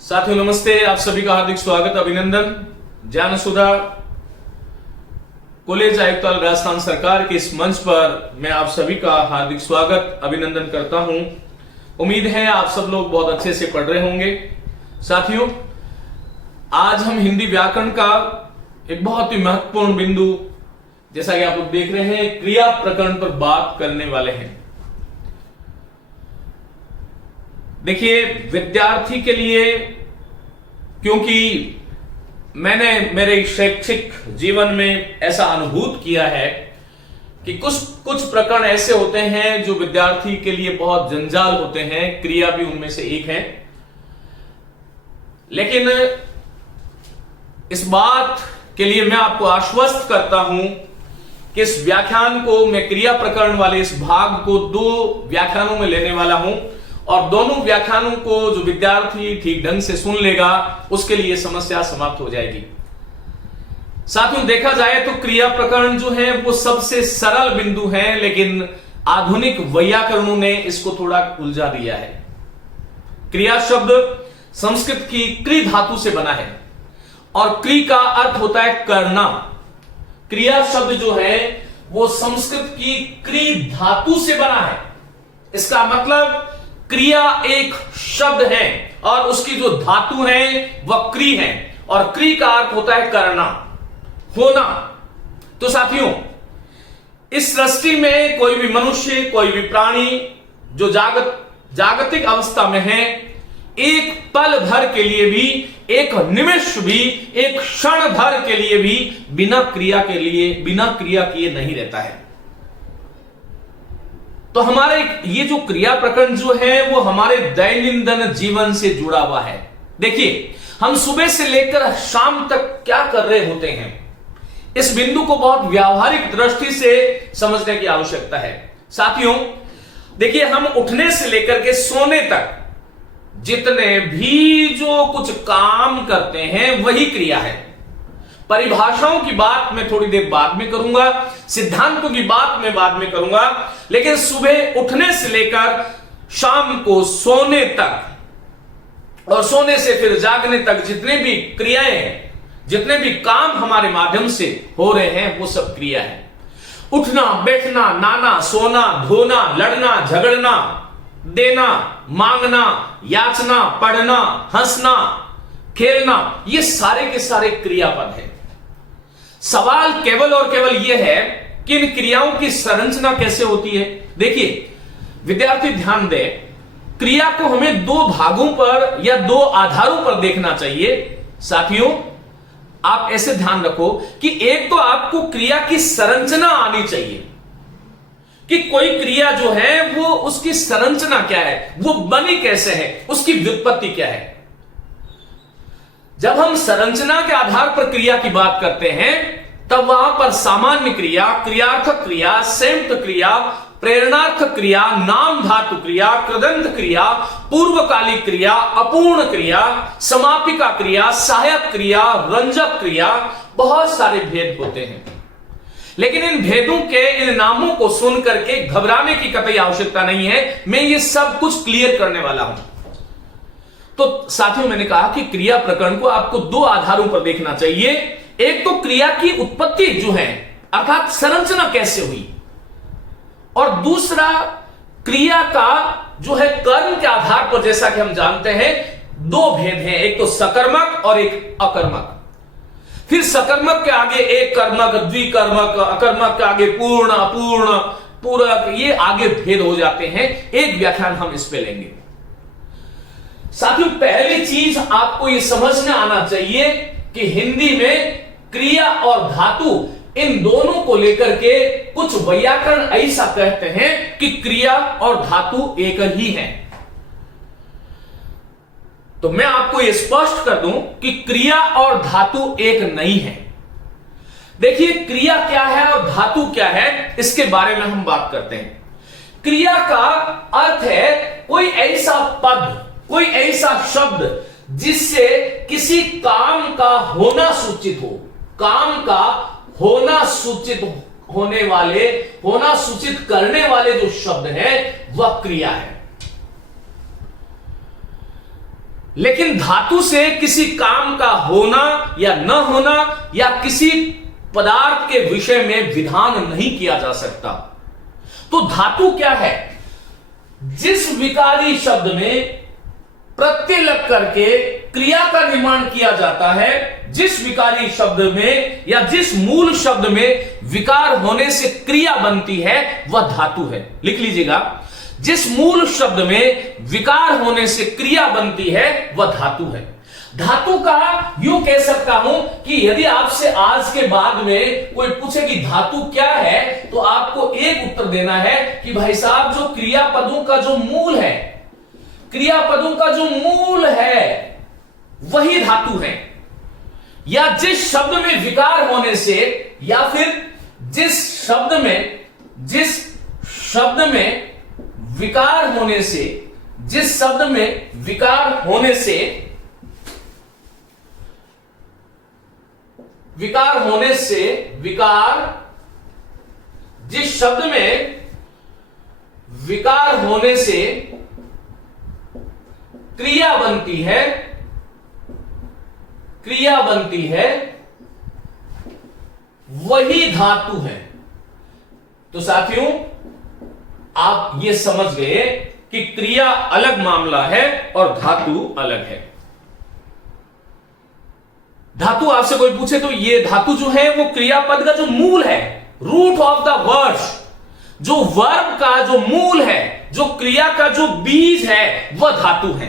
साथियों नमस्ते, आप सभी का हार्दिक स्वागत अभिनंदन। ज्ञान सुधा कॉलेज आयुक्ताल राजस्थान सरकार के इस मंच पर मैं आप सभी का हार्दिक स्वागत अभिनंदन करता हूं। उम्मीद है आप सब लोग बहुत अच्छे से पढ़ रहे होंगे। साथियों, आज हम हिंदी व्याकरण का एक बहुत ही महत्वपूर्ण बिंदु, जैसा कि आप लोग देख रहे हैं, क्रिया प्रकरण पर बात करने वाले हैं। देखिए, विद्यार्थी के लिए, क्योंकि मैंने मेरे शैक्षिक जीवन में ऐसा अनुभूत किया है कि कुछ प्रकरण ऐसे होते हैं जो विद्यार्थी के लिए बहुत जंजाल होते हैं, क्रिया भी उनमें से एक है। लेकिन इस बात के लिए मैं आपको आश्वस्त करता हूं कि इस व्याख्यान को, मैं क्रिया प्रकरण वाले इस भाग को 2 व्याख्यानों में लेने वाला हूं, और दोनों व्याख्यानों को जो विद्यार्थी ठीक ढंग से सुन लेगा उसके लिए समस्या समाप्त हो जाएगी। साथियों, देखा जाए तो क्रिया प्रकरण जो है वो सबसे सरल बिंदु है, लेकिन आधुनिक वैयाकरणों ने इसको थोड़ा उलझा दिया है। क्रिया शब्द संस्कृत की क्रि धातु से बना है और क्रि का अर्थ होता है करना। क्रिया शब्द जो है वो संस्कृत की क्रि धातु से बना है। इसका मतलब क्रिया एक शब्द है और उसकी जो धातु है वह क्रि है, और क्रि का अर्थ होता है करना, होना। तो साथियों, इस सृष्टि में कोई भी मनुष्य, कोई भी प्राणी जो जागतिक अवस्था में है, एक पल भर के लिए भी, एक निमिष भी, एक क्षण भर के लिए भी बिना क्रिया किए नहीं रहता है। तो हमारे ये जो क्रिया प्रकरण जो है वो हमारे दैनंदिन जीवन से जुड़ा हुआ है। देखिए, हम सुबह से लेकर शाम तक क्या कर रहे होते हैं, इस बिंदु को बहुत व्यावहारिक दृष्टि से समझने की आवश्यकता है। साथियों, देखिए, हम उठने से लेकर के सोने तक जितने भी जो कुछ काम करते हैं वही क्रिया है। परिभाषाओं की बात मैं थोड़ी देर बाद में करूंगा, सिद्धांतों की बात मैं बाद में करूंगा, लेकिन सुबह उठने से लेकर शाम को सोने तक और सोने से फिर जागने तक जितने भी क्रियाएं हैं, जितने भी काम हमारे माध्यम से हो रहे हैं, वो सब क्रिया है। उठना, बैठना, नहाना, सोना, धोना, लड़ना, झगड़ना, देना, मांगना, याचना, पढ़ना, हंसना, खेलना, ये सारे के सारे क्रियापद हैं। सवाल केवल और केवल यह है कि इन क्रियाओं की संरचना कैसे होती है। देखिए विद्यार्थी, ध्यान दें, क्रिया को हमें 2 भागों पर या 2 आधारों पर देखना चाहिए। साथियों, आप ऐसे ध्यान रखो कि एक तो आपको क्रिया की संरचना आनी चाहिए कि कोई क्रिया जो है वो उसकी संरचना क्या है, वो बनी कैसे है, उसकी व्युत्पत्ति क्या है। जब हम संरचना के आधार पर क्रिया की बात करते हैं तब वहां पर सामान्य क्रिया, क्रियार्थक क्रिया, संयुक्त क्रिया, प्रेरणार्थक क्रिया, नाम धातु क्रिया, कृदंत क्रिया, पूर्वकालिक क्रिया, अपूर्ण क्रिया, समापिका क्रिया, सहायक क्रिया, रंजक क्रिया, बहुत सारे भेद होते हैं। लेकिन इन भेदों के, इन नामों को सुन करके घबराने की कतई आवश्यकता नहीं है। मैं ये सब कुछ क्लियर करने वाला हूं। तो साथियों, मैंने कहा कि क्रिया प्रकरण को आपको 2 आधारों पर देखना चाहिए। एक तो क्रिया की उत्पत्ति जो है, अर्थात संरचना कैसे हुई, और दूसरा क्रिया का जो है कर्म के आधार पर, जैसा कि हम जानते हैं 2 भेद हैं, एक तो सकर्मक और एक अकर्मक। फिर सकर्मक के आगे एक कर्मक, द्विकर्मक, अकर्मक के आगे पूर्ण, अपूर्ण, पूरक, ये आगे भेद हो जाते हैं। एक व्याख्यान हम इस पे लेंगे। साथियों, पहली चीज आपको यह समझना आना चाहिए कि हिंदी में क्रिया और धातु, इन दोनों को लेकर के कुछ वैयाकरण ऐसा कहते हैं कि क्रिया और धातु एक ही हैं। तो मैं आपको यह स्पष्ट कर दूं कि क्रिया और धातु एक नहीं है। देखिए, क्रिया क्या है और धातु क्या है, इसके बारे में हम बात करते हैं। क्रिया का अर्थ है कोई ऐसा पद, कोई ऐसा शब्द जिससे किसी काम का होना सूचित हो। काम का होना सूचित होने वाले, होना सूचित करने वाले जो शब्द है वह क्रिया है। लेकिन धातु से किसी काम का होना या न होना या किसी पदार्थ के विषय में विधान नहीं किया जा सकता। तो धातु क्या है? जिस विकारी शब्द में प्रत्यय लग करके क्रिया का निर्माण किया जाता है, जिस विकारी शब्द में या जिस मूल शब्द में विकार होने से क्रिया बनती है, वह धातु है। लिख लीजिएगा, जिस मूल शब्द में विकार होने से क्रिया बनती है वह धातु है। धातु का यूं कह सकता हूं कि यदि आपसे आज के बाद में कोई पूछे कि धातु क्या है, तो आपको एक उत्तर देना है कि भाई साहब, जो क्रियापदों का जो मूल है, क्रियापदों का जो मूल है वही धातु है। या जिस शब्द में विकार होने से, या फिर जिस शब्द में विकार होने से, जिस शब्द में विकार होने से, जिस शब्द में विकार होने से क्रिया बनती है, वही धातु है। तो साथियों, आप ये समझ गए कि क्रिया अलग मामला है और धातु अलग है। धातु आपसे कोई पूछे तो ये धातु जो है वो क्रियापद का जो मूल है, रूट ऑफ द वर्ड, जो वर्ब का जो मूल है, जो क्रिया का जो बीज है, वह धातु है।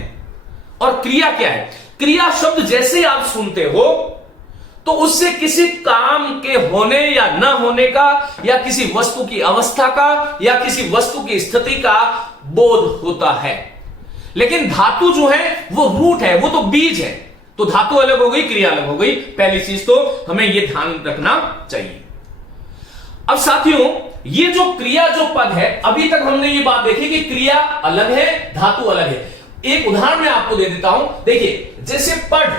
और क्रिया क्या है? क्रिया शब्द जैसे आप सुनते हो तो उससे किसी काम के होने या न होने का, या किसी वस्तु की अवस्था का, या किसी वस्तु की स्थिति का बोध होता है। लेकिन धातु जो है वो रूट है, वो तो बीज है। तो धातु अलग हो गई, क्रिया अलग हो गई। पहली चीज तो हमें यह ध्यान रखना चाहिए। अब साथियों, ये जो क्रिया जो पद है, अभी तक हमने ये बात देखी कि क्रिया अलग है, धातु अलग है। एक उदाहरण मैं आपको दे देता हूं। देखिए, जैसे पढ़,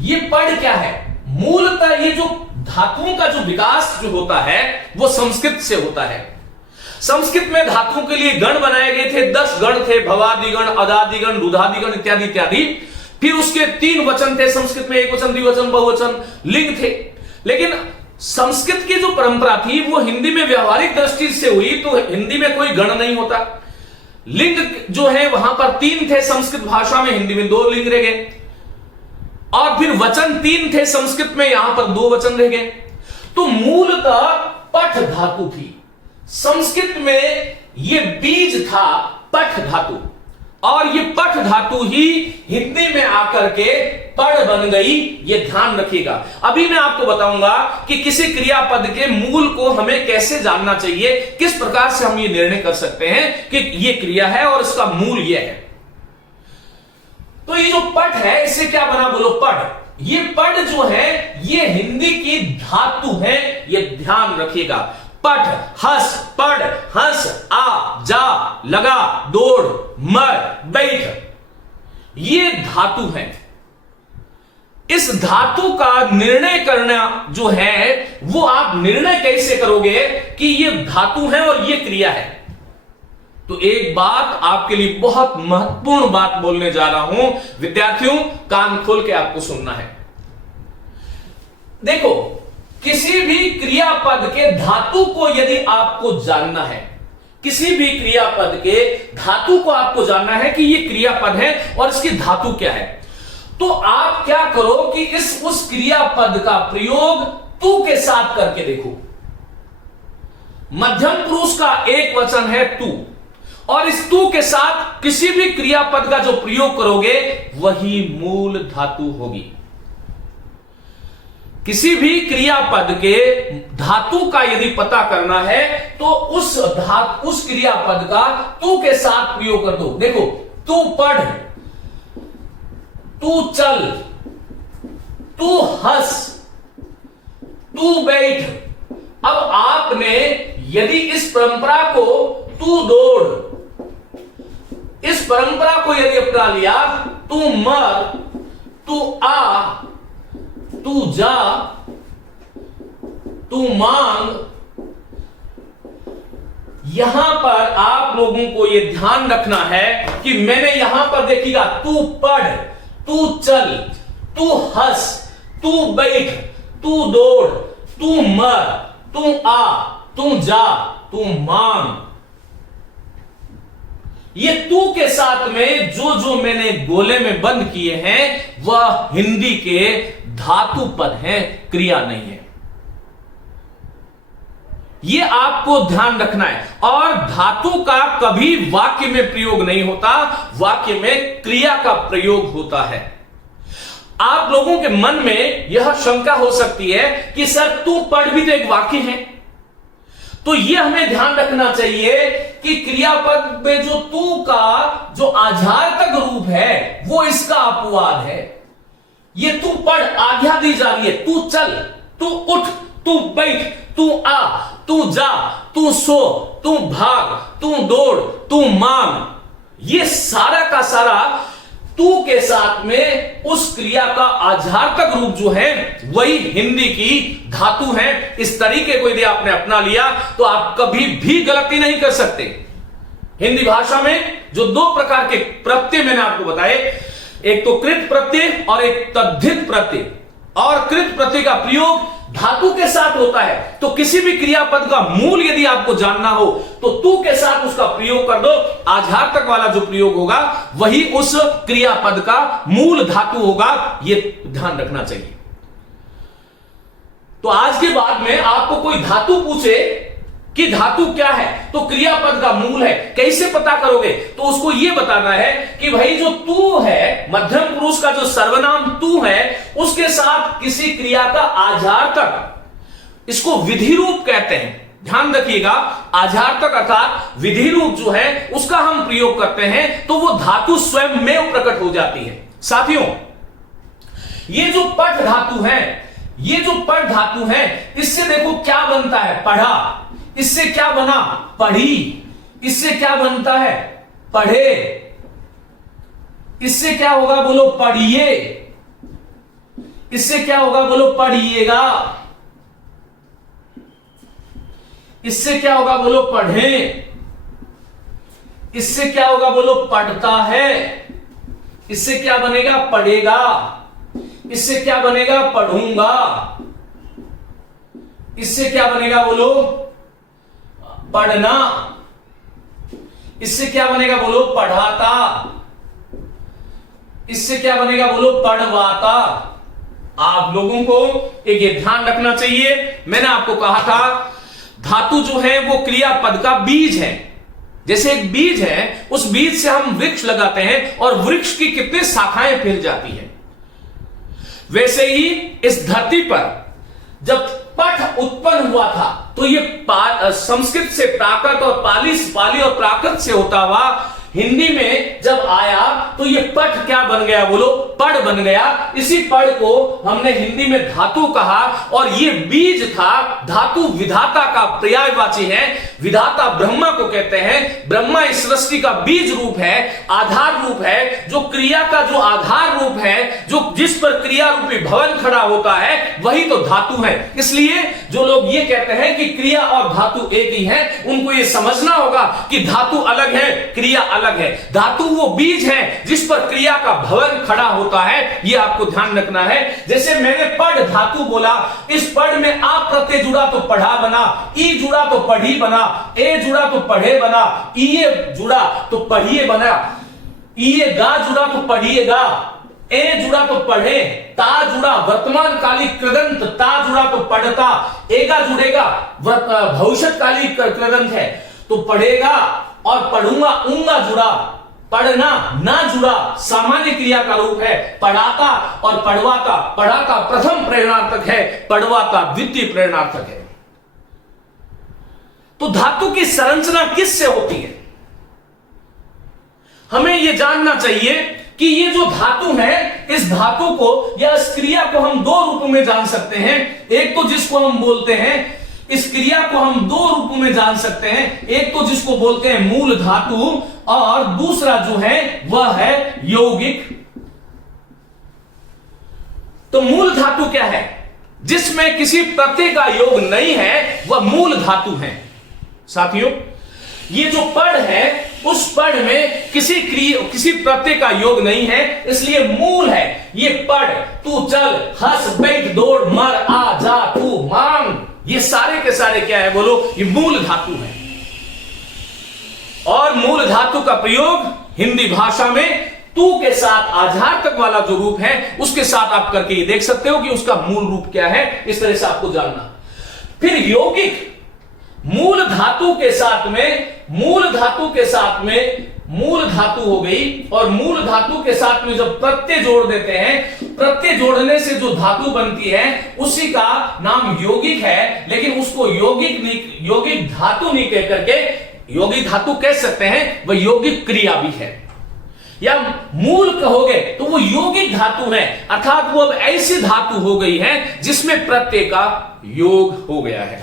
ये पढ़ क्या है? मूलतः ये जो धातुओं का जो विकास जो होता है वो संस्कृत से होता है। संस्कृत में धातुओं के लिए गण बनाए गए थे, 10 गण थे, भवादिगण, अदादिगण, रुधादिगण इत्यादि इत्यादि। फिर उसके 3 वचन थे संस्कृत में, एक वचन, द्विवचन, बहुवचन, लिंग थे। लेकिन संस्कृत की जो परंपरा थी वो हिंदी में व्यवहारिक दृष्टि से हुई, तो हिंदी में कोई गण नहीं होता। लिंग जो है वहां पर 3 थे संस्कृत भाषा में, हिंदी में 2 लिंग रह गए। और फिर वचन 3 थे संस्कृत में, यहां पर 2 वचन रह गए। तो मूलतः पठ धातु थी। संस्कृत में यह बीज था पठ धातु, और ये पठ धातु ही हिंदी में आकर के पढ़ बन गई। ये ध्यान रखिएगा। अभी मैं आपको बताऊंगा कि किसी क्रियापद के मूल को हमें कैसे जानना चाहिए, किस प्रकार से हम ये निर्णय कर सकते हैं कि ये क्रिया है और इसका मूल ये है। तो ये जो पठ है, इससे क्या बना? बोलो, पढ़। ये पढ़ जो है ये हिंदी की धातु है, ये ध्यान रखिएगा। पढ़, हंस, पढ़, हंस, आ, जा, लगा, दौड़, मर, बैठ, ये धातु है। इस धातु का निर्णय करना जो है वो आप निर्णय कैसे करोगे कि ये धातु है और ये क्रिया है? तो एक बात आपके लिए बहुत महत्वपूर्ण बात बोलने जा रहा हूं। विद्यार्थियों, कान खोल के आपको सुनना है। देखो, किसी भी क्रियापद के धातु को यदि आपको जानना है, किसी भी क्रियापद के धातु को आपको जानना है कि ये क्रियापद है और इसकी धातु क्या है, तो आप क्या करो कि उस क्रियापद का प्रयोग तू के साथ करके देखो। मध्यम पुरुष का एक वचन है तू, और इस तू के साथ किसी भी क्रियापद का जो प्रयोग करोगे वही मूल धातु होगी। किसी भी क्रियापद के धातु का यदि पता करना है तो उस क्रियापद का तू के साथ प्रयोग कर दो। देखो, तू पढ़, तू चल, तू हंस, तू बैठ। अब आपने यदि इस परंपरा को तू दौड़, इस परंपरा को यदि अपना लिया, तू मर, तू आ, तू जा, तू मांग, यहां पर आप लोगों को यह ध्यान रखना है कि मैंने यहां पर देखिएगा, तू पढ़, तू चल, तू हंस, तू बैठ, तू दौड़, तू मर, तू आ, तू जा, तू मांग। ये तू के साथ में जो जो मैंने गोले में बंद किए हैं वह हिंदी के धातु पद हैं, क्रिया नहीं है। ये आपको ध्यान रखना है। और धातु का कभी वाक्य में प्रयोग नहीं होता, वाक्य में क्रिया का प्रयोग होता है। आप लोगों के मन में यह शंका हो सकती है कि सर तू पढ़ भी तो एक वाक्य है, तो यह हमें ध्यान रखना चाहिए कि क्रियापद में जो तू का जो आधारतक रूप है वो इसका अपवाद है। ये तू पढ़ आज्ञा दी जा रही है, तू चल, तू उठ, तू बैठ, तू आ, तू जा, तू सो, तू भाग, तू दौड़, तू मांग। ये सारा का सारा तू के साथ में उस क्रिया का आधारतक रूप जो है वही हिंदी की धातु है। इस तरीके को यदि आपने अपना लिया तो आप कभी भी गलती नहीं कर सकते। हिंदी भाषा में जो दो प्रकार के प्रत्यय मैंने आपको बताए, एक तो कृत प्रत्यय और एक तद्धित प्रत्यय। और कृत प्रत्यय का प्रयोग धातु के साथ होता है, तो किसी भी क्रियापद का मूल यदि आपको जानना हो तो तू के साथ उसका प्रयोग कर दो। आधारतक वाला जो प्रयोग होगा वही उस क्रियापद का मूल धातु होगा, यह ध्यान रखना चाहिए। तो आज के बाद में आपको कोई धातु पूछे कि धातु क्या है, तो क्रियापद का मूल है, कैसे पता करोगे? तो उसको यह बताना है कि भाई जो तू है, मध्यम पुरुष का जो सर्वनाम तू है, उसके साथ किसी क्रिया का आधारतक, इसको विधि रूप कहते हैं। ध्यान रखिएगा, आधारतक अर्थात विधि रूप जो है उसका हम प्रयोग करते हैं तो वो धातु स्वयं में प्रकट हो जाती है। साथियों, ये जो पठ धातु है, ये जो पठ धातु है, इससे देखो क्या बनता है, पढ़ा। इससे क्या बना, पढ़ी। इससे क्या बनता है, पढ़े। इससे क्या होगा, बोलो पढ़िए। इससे क्या होगा, बोलो पढ़िएगा। इससे क्या होगा, बोलो पढ़े। इससे क्या होगा, बोलो पढ़ता है। इससे क्या बनेगा, पढ़ेगा। इससे क्या बनेगा, पढ़ूंगा। इससे क्या बनेगा, बोलो पढ़ना। इससे क्या बनेगा, बोलो पढ़ाता। इससे क्या बनेगा, बोलो पढ़वाता। आप लोगों को एक ये ध्यान रखना चाहिए, मैंने आपको कहा था धातु जो है वो क्रियापद का बीज है। जैसे एक बीज है, उस बीज से हम वृक्ष लगाते हैं और वृक्ष की कितनी शाखाएं फैल जाती हैं। वैसे ही इस धरती पर जब पठ उत्पन्न हुआ था तो ये संस्कृत से प्राकृत और पाली और प्राकृत से होता हुआ हिंदी में जब आया तो ये पठ क्या बन गया, बोलो पढ़ बन गया। इसी पढ़ को हमने हिंदी में धातु कहा और ये बीज था। धातु विधाता का पर्यायवाची है, विधाता ब्रह्मा को कहते हैं। ब्रह्मा इस सृष्टि का बीज रूप है, आधार रूप है, जो क्रिया का जो आधार रूप है, जो जिस पर क्रिया रूपी भवन खड़ा होता है वही तो धातु है। इसलिए जो लोग ये कहते हैं कि क्रिया और धातु एक ही है, उनको ये समझना होगा कि धातु अलग है, क्रिया अलग है। धातु वो बीज है जिस पर क्रिया का भवन खड़ा होता है, ये आपको ध्यान रखना है। जैसे मैंने पढ़ धातु बोला, इस पढ़ में आ प्रत्यय जुड़ा तो पढ़ा बना, ई जुड़ा तो पढ़ी बना, ए जुड़ा तो पढ़े बना, ई जुड़ा तो पढ़िए बना, ई गा जुड़ा तो पढ़िएगा, ए जुड़ा तो पढ़े, ता जुड़ा वर्तमान कालिक कृदंत, ता जुड़ा तो पढ़ता, एगा जुड़ेगा भविष्य कालिक कृदंत है तो पढ़ेगा, और पढ़ूंगा ऊंगा जुड़ा, पढ़ना ना जुड़ा सामान्य क्रिया का रूप है। पढ़ाता और पढ़वाता, पढ़ाता प्रथम प्रेरणार्थक है, पढ़वाता द्वितीय प्रेरणार्थक है। तो धातु की संरचना किससे होती है, हमें यह जानना चाहिए कि ये जो धातु है, इस धातु को या इस क्रिया को हम दो रूपों में जान सकते हैं। एक तो जिसको हम बोलते हैं, इस क्रिया को हम दो रूपों में जान सकते हैं, एक तो जिसको बोलते हैं मूल धातु और दूसरा जो है वह है यौगिक। तो मूल धातु क्या है, जिसमें किसी प्रत्यय का योग नहीं है, वह मूल धातु है। साथियों, ये जो पढ़ है उस पढ़ में किसी प्रत्यय का योग नहीं है, इसलिए मूल है ये पढ़। तू चल, हंस, बैठ, दौड़, मर, आ, जा, तू, मांग, ये सारे के सारे क्या है बोलो, ये मूल धातु है। और मूल धातु का प्रयोग हिंदी भाषा में तू के साथ आधार तक वाला जो रूप है उसके साथ आप करके ये देख सकते हो कि उसका मूल रूप क्या है, इस तरह से आपको जानना। फिर यौगिक मूल धातु के साथ में मूल धातु हो गई, और मूल धातु के साथ में जब प्रत्यय जोड़ देते हैं, प्रत्यय जोड़ने से जो धातु बनती है उसी का नाम यौगिक है। लेकिन उसको यौगिक धातु नहीं कह करके यौगिक धातु कह सकते हैं, वह यौगिक क्रिया भी है। या मूल कहोगे तो वो यौगिक धातु है, अर्थात वो अब ऐसी धातु हो गई है जिसमें प्रत्यय का योग हो गया है।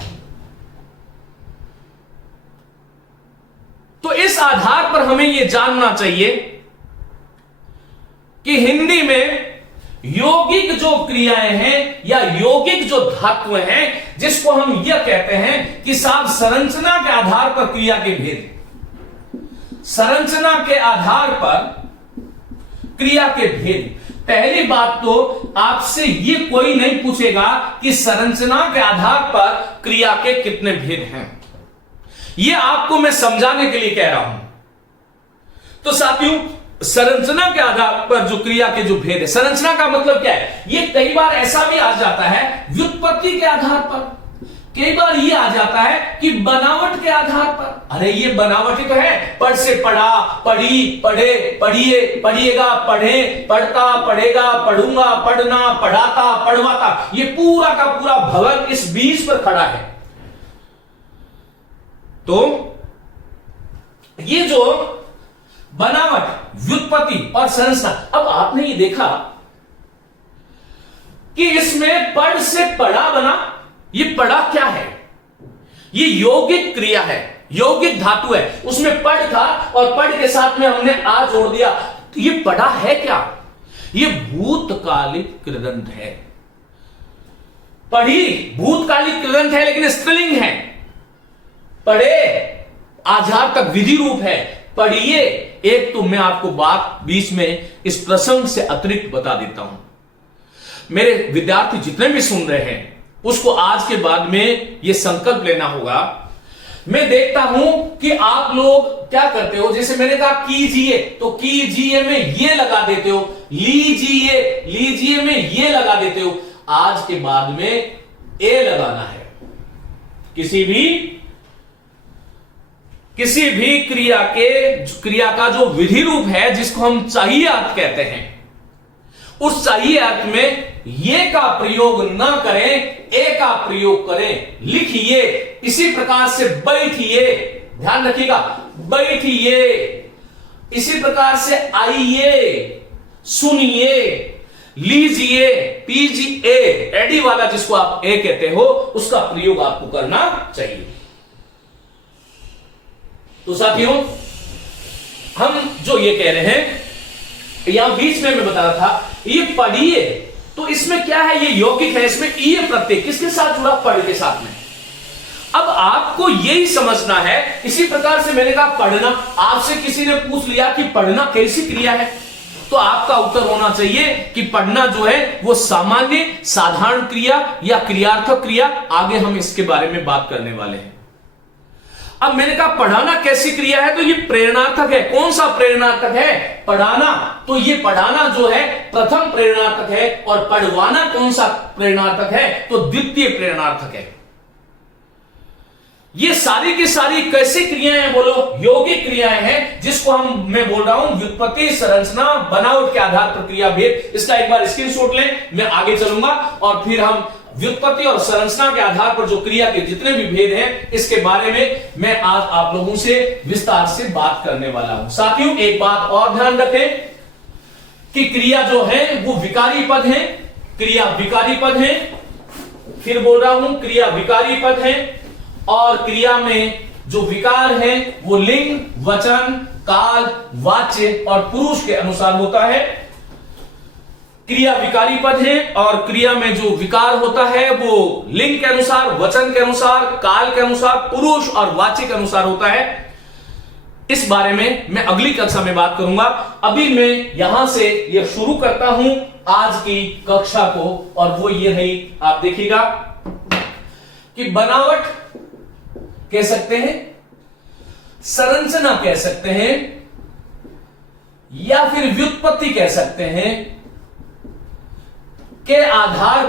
तो इस आधार पर हमें यह जानना चाहिए कि हिंदी में यौगिक जो क्रियाएं हैं या यौगिक जो धातुएं हैं, जिसको हम यह कहते हैं कि साहब संरचना के आधार पर क्रिया के भेद, संरचना के आधार पर क्रिया के भेद। पहली बात तो आपसे ये कोई नहीं पूछेगा कि संरचना के आधार पर क्रिया के कितने भेद हैं, ये आपको मैं समझाने के लिए कह रहा हूं। तो साथियों, संरचना के आधार पर जो क्रिया के जो भेद है, संरचना का मतलब क्या है, ये कई बार ऐसा भी आ जाता है व्युत्पत्ति के आधार पर, कई बार ये आ जाता है कि बनावट के आधार पर। अरे ये बनावट ही तो है, पढ़ से पढ़ा, पढ़ी, पढ़े, पढ़िए, पढ़िएगा, पढ़े, पढ़ता, पढ़ेगा, पढ़ूंगा, पढ़ना, पढ़ाता, पढ़वाता, ये पूरा का पूरा भवन इस बीच पर खड़ा है। तो ये जो बनावट, व्युत्पत्ति और संरचना, अब आपने ये देखा कि इसमें पढ़ से पढ़ा बना, ये पढ़ा क्या है, ये यौगिक क्रिया है, यौगिक धातु है, उसमें पढ़ था और पढ़ के साथ में हमने आ जोड़ दिया, तो ये पढ़ा है क्या, ये भूतकालिक कृदंत है। पढ़ी भूतकालिक कृदंत है लेकिन स्त्रीलिंग है। पढ़े आधार तक विधि रूप है, पढ़िए। एक तो मैं आपको बात बीच में इस प्रसंग से अतिरिक्त बता देता हूं, मेरे विद्यार्थी जितने भी सुन रहे हैं उसको आज के बाद में यह संकल्प लेना होगा। मैं देखता हूं कि आप लोग क्या करते हो, जैसे मैंने कहा कीजिए, तो कीजिए में ये लगा देते हो, लीजिए, लीजिए में ये लगा देते हो। आज के बाद में ए लगाना है। किसी भी क्रिया का जो विधि रूप है, जिसको हम चाहिए अर्थ कहते हैं, उस चाहिए अर्थ में ये का प्रयोग न करें, ए का प्रयोग करें। लिखिए, इसी प्रकार से बैठिए, ध्यान रखिएगा, बैठिए, इसी प्रकार से आइए, सुनिए, लीजिए, पीजिए, एडी वाला जिसको आप ए कहते हो, उसका प्रयोग आपको करना चाहिए। तो साथियों, हम जो ये कह रहे हैं, यहां बीच में मैं बता रहा था, ये पढ़िए, तो इसमें क्या है, ये यौगिक है, इसमें ये प्रत्यय किसके साथ जुड़ा, पढ़ के साथ में। अब आपको यही समझना है। इसी प्रकार से मैंने कहा पढ़ना, आपसे किसी ने पूछ लिया कि पढ़ना कैसी क्रिया है, तो आपका उत्तर होना चाहिए कि पढ़ना जो है वो सामान्य साधारण क्रिया या क्रियार्थक क्रिया। आगे हम इसके बारे में बात करने वाले हैं। अब मैंने कहा पढ़ाना कैसी क्रिया है, तो ये प्रेरणार्थक है। कौन सा प्रेरणार्थक है, पढ़ाना, तो ये पढ़ाना जो है प्रथम प्रेरणार्थक है, और पढ़वाना कौन सा प्रेरणार्थक है, तो द्वितीय प्रेरणार्थक है। ये सारी की सारी कैसी क्रियाएं हैं बोलो, यौगिक क्रियाएं हैं, जिसको मैं बोल रहा हूं व्युत्पत्ति, संरचना, बनावट के आधार पर क्रिया भेद। इसका एक बार स्क्रीनशॉट लें, मैं आगे चलूंगा और फिर हम व्युत्पत्ति और संरचना के आधार पर जो क्रिया के जितने भी भेद हैं, इसके बारे में मैं आज आप लोगों से विस्तार से बात करने वाला हूं। साथियों, एक बात और ध्यान रखें कि क्रिया जो है वो विकारी पद है, क्रिया विकारी पद है। फिर बोल रहा हूं, क्रिया विकारी पद है, और क्रिया में जो विकार है वो लिंग, वचन, काल, वाच्य और पुरुष के अनुसार होता है। क्रिया विकारी पद है और क्रिया में जो विकार होता है वो लिंग के अनुसार, वचन के अनुसार, काल के अनुसार, पुरुष और वाच्य के अनुसार होता है। इस बारे में मैं अगली कक्षा में बात करूंगा। अभी मैं यहां से ये शुरू करता हूं आज की कक्षा को, और वो ये रही, आप देखिएगा कि बनावट कह सकते हैं, संरचना कह सकते हैं, या फिर व्युत्पत्ति कह सकते हैं, के आधार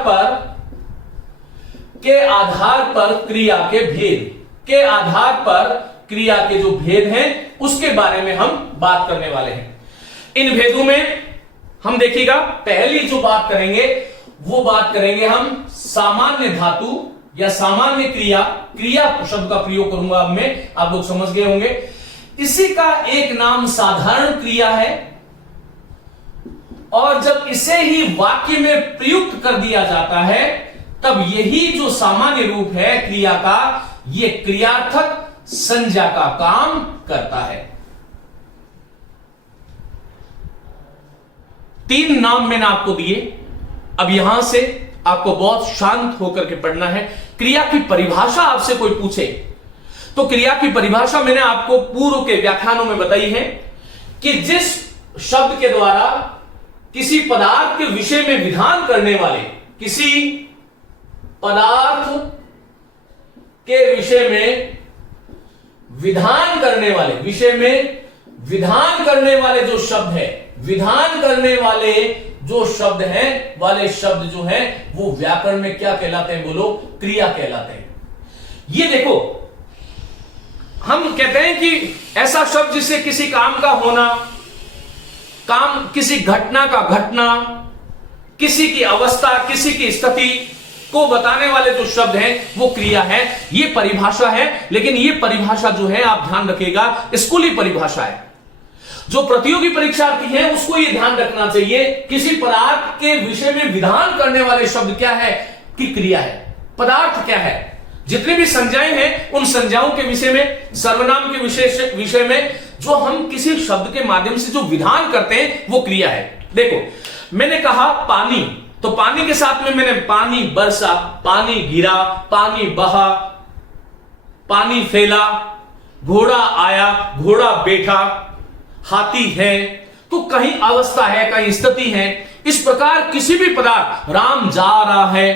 पर क्रिया के भेद, के आधार पर क्रिया के जो भेद हैं उसके बारे में हम बात करने वाले हैं। इन भेदों में हम देखिएगा पहली जो बात करेंगे वो बात करेंगे हम सामान्य धातु या सामान्य क्रिया, क्रिया शब्द का प्रयोग करूंगा अब मैं, आप लोग समझ गए होंगे। इसी का एक नाम साधारण क्रिया है, और जब इसे ही वाक्य में प्रयुक्त कर दिया जाता है तब यही जो सामान्य रूप है क्रिया का, ये क्रियार्थक संज्ञा का काम करता है। 3 नाम मैंने आपको दिए। अब यहां से आपको बहुत शांत होकर के पढ़ना है। क्रिया की परिभाषा आपसे कोई पूछे तो क्रिया की परिभाषा मैंने आपको पूर्व के व्याख्यानों में बताई है कि जिस शब्द के द्वारा किसी पदार्थ के विषय में विधान करने वाले, किसी पदार्थ के विषय में विधान करने वाले, विषय में विधान करने वाले जो शब्द है, विधान करने वाले जो शब्द हैं, वाले शब्द जो हैं वो व्याकरण में क्या कहलाते हैं, बोलो, क्रिया कहलाते हैं। ये देखो, हम कहते हैं कि ऐसा शब्द जिससे किसी काम का होना, काम, किसी घटना का घटना, किसी की अवस्था, किसी की स्थिति को बताने वाले जो शब्द हैं वो क्रिया है। ये परिभाषा है, लेकिन ये परिभाषा जो है आप ध्यान रखिएगा स्कूली परिभाषा है। जो प्रतियोगी परीक्षार्थी हैं उसको ये ध्यान रखना चाहिए, किसी पदार्थ के विषय में विधान करने वाले शब्द क्या है कि क्रिया है। पदार्थ क्या है, जितनी भी संज्ञाएं हैं उन संज्ञाओं के विषय में, सर्वनाम के विषय में जो हम किसी शब्द के माध्यम से जो विधान करते हैं वो क्रिया है। देखो, मैंने कहा पानी, तो पानी के साथ में मैंने पानी बरसा, पानी गिरा, पानी बहा, पानी फैला, घोड़ा आया, घोड़ा बैठा, हाथी है, तो कहीं अवस्था है, कहीं स्थिति है। इस प्रकार किसी भी पदार्थ, राम जा रहा है,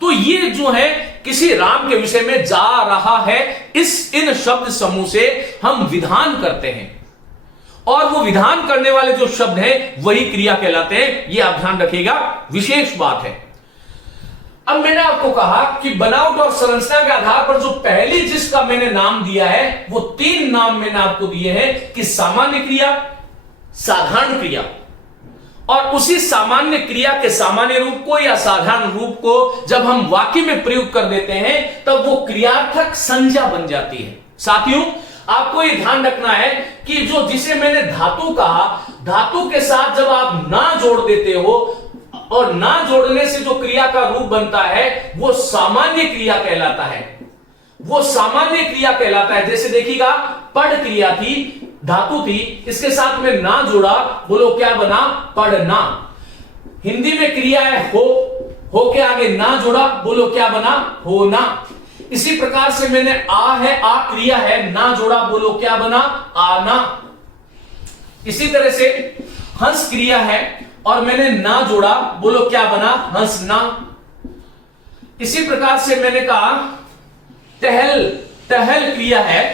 तो ये जो है किसी राम के विषय में जा रहा है, इन शब्द समूह से हम विधान करते हैं, और वो विधान करने वाले जो शब्द हैं वही क्रिया कहलाते हैं। ये आप ध्यान रखिएगा, विशेष बात है। अब मैंने आपको कहा कि बनावट और संरचना के आधार पर जो पहली जिसका मैंने नाम दिया है वो 3 नाम मैंने आपको दिए हैं कि सामान्य क्रिया, साधारण क्रिया, और उसी सामान्य क्रिया के सामान्य रूप को या साधारण रूप को जब हम वाक्य में प्रयोग कर देते हैं तब वो क्रियार्थक संज्ञा बन जाती है। साथियों, आपको ये ध्यान रखना है कि जो जिसे मैंने धातु कहा, धातु के साथ जब आप ना जोड़ देते हो, और ना जोड़ने से जो क्रिया का रूप बनता है वो सामान्य क्रिया कहलाता है, वो सामान्य क्रिया कहलाता है। जैसे देखिएगा, पढ़ क्रिया थी, धातु थी, इसके साथ में ना जोड़ा, बोलो क्या बना, पढ़ना। हिंदी में क्रिया है हो के आगे ना जोड़ा, बोलो क्या बना, होना। इसी प्रकार से मैंने आ है, आ क्रिया है, ना जोड़ा, बोलो क्या बना, आना। इसी तरह से हंस क्रिया है और मैंने ना जोड़ा, बोलो क्या बना, हंसना। इसी प्रकार से मैंने कहा टहल क्रिया है,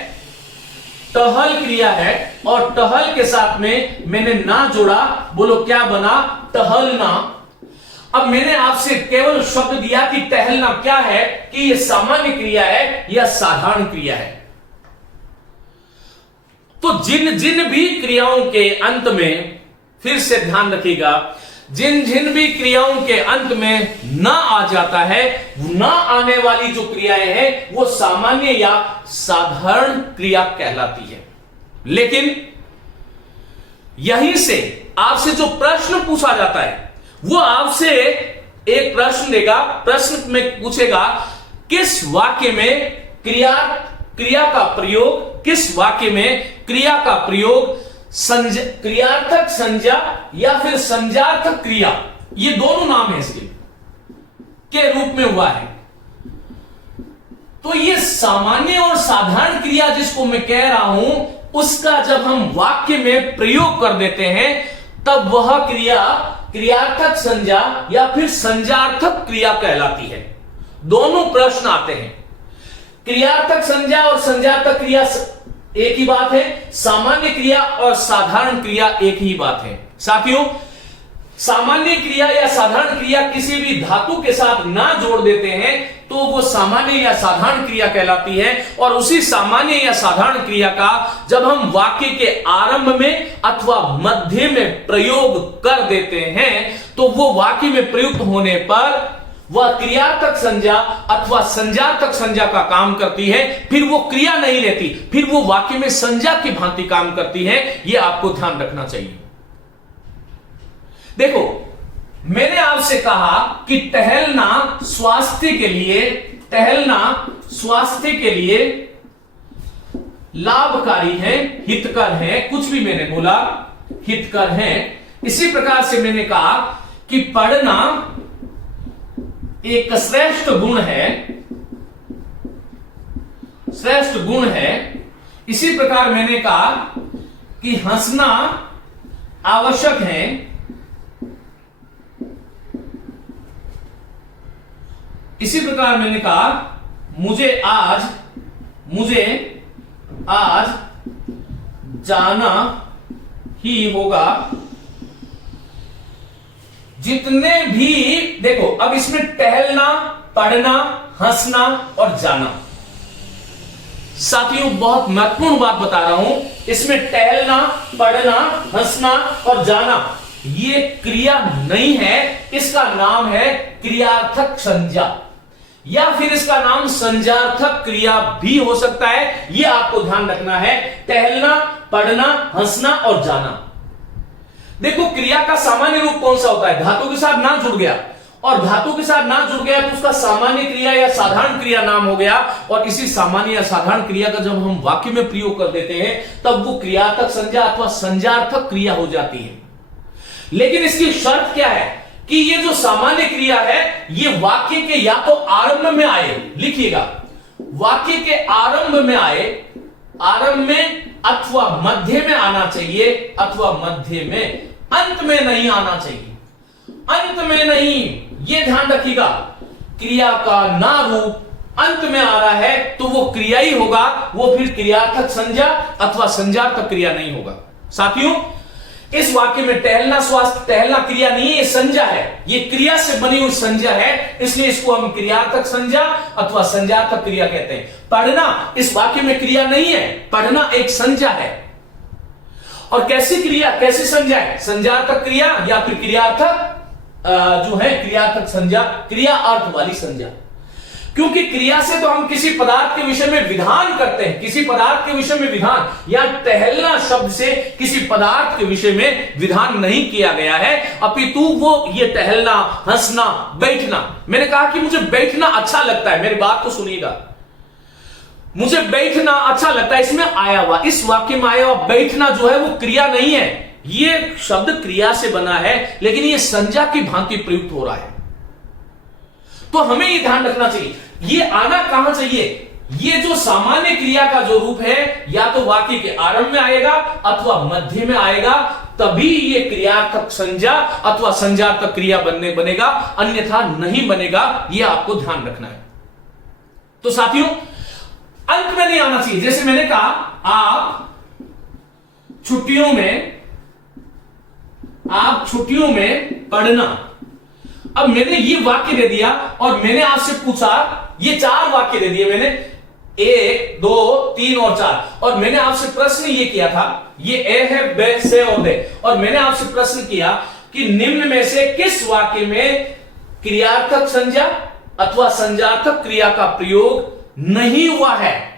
टहल क्रिया है, और टहल के साथ में मैंने ना जोड़ा, बोलो क्या बना, टहलना। अब मैंने आपसे केवल शब्द दिया कि टहलना क्या है, कि यह सामान्य क्रिया है या साधारण क्रिया है। तो जिन जिन भी क्रियाओं के अंत में, फिर से ध्यान रखिएगा, जिन जिन भी क्रियाओं के अंत में ना आ जाता है, ना आने वाली जो क्रियाएं हैं वो सामान्य या साधारण क्रिया कहलाती है। लेकिन यहीं से आपसे जो प्रश्न पूछा जाता है वो आपसे एक प्रश्न देगा, प्रश्न में पूछेगा किस वाक्य में क्रिया का प्रयोग, किस वाक्य में क्रिया का प्रयोग क्रियार्थक संज्ञा या फिर संज्ञार्थक क्रिया, ये दोनों नाम है इसके, के रूप में हुआ है। तो ये सामान्य और साधारण क्रिया जिसको मैं कह रहा हूं उसका जब हम वाक्य में प्रयोग कर देते हैं तब वह क्रिया क्रियार्थक संज्ञा या फिर संज्ञार्थक क्रिया कहलाती है। दोनों प्रश्न आते हैं। क्रियार्थक संज्ञा और संज्ञार्थक क्रिया एक ही बात है, सामान्य क्रिया और साधारण क्रिया एक ही बात है। साथियों, सामान्य क्रिया या साधारण क्रिया किसी भी धातु के साथ ना जोड़ देते हैं तो वो सामान्य या साधारण क्रिया कहलाती है, और उसी सामान्य या साधारण क्रिया का जब हम वाक्य के आरंभ में अथवा मध्य में प्रयोग कर देते हैं तो वो वाक्य में प्रयुक्त होने पर वह क्रियार्थक संज्ञा अथवा संज्ञार्थक संज्ञा का काम करती है, फिर वो क्रिया नहीं लेती, फिर वो वाक्य में संज्ञा की भांति काम करती है। यह आपको ध्यान रखना चाहिए। देखो, मैंने आपसे कहा कि टहलना स्वास्थ्य के लिए लाभकारी है, हितकर है, कुछ भी मैंने बोला हितकर है। इसी प्रकार से मैंने कहा कि पढ़ना एक श्रेष्ठ गुण है। इसी प्रकार मैंने कहा कि हंसना आवश्यक है। इसी प्रकार मैंने कहा मुझे आज जाना ही होगा। जितने भी देखो, अब इसमें टहलना, पढ़ना, हंसना और जाना, साथियों बहुत महत्वपूर्ण बात बता रहा हूं। इसमें टहलना, पढ़ना, हंसना और जाना ये क्रिया नहीं है, इसका नाम है क्रियार्थक संज्ञा या फिर इसका नाम संज्ञार्थक क्रिया भी हो सकता है। यह आपको ध्यान रखना है। टहलना, पढ़ना, हंसना और जाना। देखो, क्रिया का सामान्य रूप कौन सा होता है? धातु के साथ ना जुड़ गया, और धातु के साथ ना जुड़ गया तो उसका सामान्य क्रिया या साधारण क्रिया नाम हो गया, और इसी सामान्य या साधारण क्रिया का जब हम वाक्य में प्रयोग कर देते हैं तब वो क्रियार्थक संज्ञा अथवा संज्ञार्थक क्रिया हो जाती है। लेकिन इसकी शर्त क्या है कि ये जो सामान्य क्रिया है ये वाक्य के या तो आरंभ में आए, लिखिएगा, वाक्य के आरंभ में आए, आरंभ में अथवा मध्य में आना चाहिए, अथवा मध्य में, अंत में नहीं आना चाहिए। अंत में नहीं, यह ध्यान रखिएगा। क्रिया का ना रूप अंत में आ रहा है तो वो क्रिया ही होगा, वो फिर क्रियार्थक संज्ञा अथवा संज्ञार्थक क्रिया नहीं होगा। साथियों, इस वाक्य में टहलना स्वास्थ्य, टहलना क्रिया नहीं है, ये संज्ञा है, ये क्रिया से बनी हुई संज्ञा है, इसलिए इसको हम क्रियार्थक संज्ञा अथवा संज्ञार्थक क्रिया कहते हैं। पढ़ना इस वाक्य में क्रिया नहीं है, पढ़ना एक संज्ञा है। और कैसी क्रिया, कैसी संज्ञा है? संज्ञार्थक क्रिया या फिर क्रियार्थक जो है क्रियार्थक संज्ञा, क्रिया अर्थ वाली संज्ञा। क्योंकि क्रिया से तो हम किसी पदार्थ के विषय में विधान करते हैं, किसी पदार्थ के विषय में विधान, या टहलना शब्द से किसी पदार्थ के विषय में विधान नहीं किया गया है, अपितु वो ये टहलना, हंसना, बैठना। मैंने कहा कि मुझे बैठना अच्छा लगता है, मेरी बात तो सुनिएगा, मुझे बैठना अच्छा लगता है, इसमें आया हुआ, इस वाक्य में आया हुआ बैठना जो है वो क्रिया नहीं है, ये शब्द क्रिया से बना है, लेकिन ये संज्ञा की भांति प्रयुक्त हो रहा है। तो हमें ये ध्यान रखना चाहिए, ये आना कहां चाहिए? ये जो सामान्य क्रिया का जो रूप है या तो वाक्य के आरंभ में आएगा अथवा मध्य में आएगा, तभी ये क्रियार्थक संज्ञा अथवा संज्ञार्थक क्रिया बनेगा, अन्यथा नहीं बनेगा। ये आपको ध्यान रखना है। तो साथियों, अंत में नहीं आना चाहिए। जैसे मैंने कहा, आप छुट्टियों में पढ़ना। अब मैंने ये वाक्य दे दिया और मैंने आपसे पूछा, ये 4 वाक्य दे दिए मैंने, 1, 2, 3 और 4, और मैंने आपसे प्रश्न ये किया था, ये ए है, बे, से और दे, और मैंने आपसे प्रश्न किया कि निम्न में से किस वाक्य में क्रियार्थक संज्ञा अथवा संज्ञार्थक क्रिया का प्रयोग नहीं हुआ है?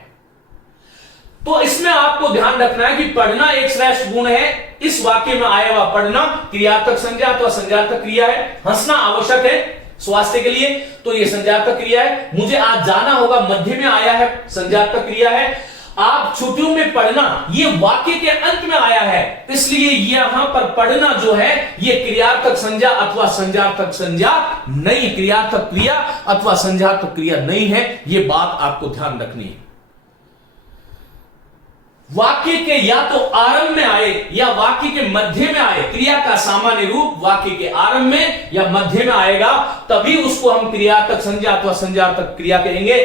तो इसमें आपको ध्यान रखना है कि पढ़ना एक श्रेष्ठ गुण है, इस वाक्य में आया हुआ पढ़ना क्रियार्थक संज्ञा अथवा संज्ञार्थक क्रिया है। हंसना आवश्यक है स्वास्थ्य के लिए, तो यह संज्ञार्थक क्रिया है। मुझे आज जाना होगा, मध्य में आया है, संज्ञार्थक क्रिया है। आप छुट्टियों में पढ़ना, यह वाक्य के अंत में आया है, इसलिए यहां पर पढ़ना जो है यह क्रियार्थक संज्ञा अथवा संज्ञार्थक संज्ञा नहीं, क्रियार्थक क्रिया अथवा संज्ञार्थक क्रिया नहीं है। यह बात आपको ध्यान रखनी है। वाक्य के या तो आरंभ में आए या वाक्य के मध्य में आए, क्रिया का सामान्य रूप वाक्य के आरंभ में या मध्य में आएगा, तभी उसको हम क्रियार्थक संज्ञा अथवा संज्ञार्थक क्रिया कहेंगे।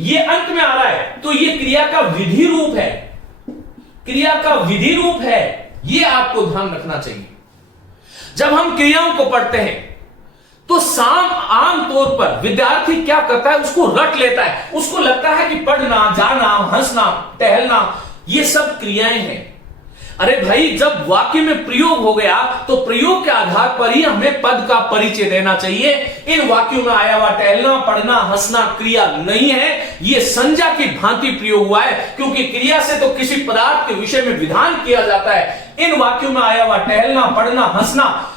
ये अंत में आ रहा है तो ये क्रिया का विधि रूप है, क्रिया का विधि रूप है, ये आपको ध्यान रखना चाहिए। जब हम क्रियाओं को पढ़ते हैं तो आम तौर पर विद्यार्थी क्या करता है, उसको रट लेता है, उसको लगता है कि पढ़ना, जाना, हंसना, टहलना ये सब क्रियाएं हैं। अरे भाई, जब वाक्य में प्रयोग हो गया तो प्रयोग के आधार पर ही हमें पद का परिचय देना चाहिए। इन वाक्यों में आया हुआ टहलना, पढ़ना, हंसना क्रिया नहीं है, ये संज्ञा की भांति प्रयोग हुआ है, क्योंकि क्रिया से तो किसी पदार्थ के विषय में विधान किया जाता है। इन वाक्यों में आया हुआ टहलना, पढ़ना, हंसना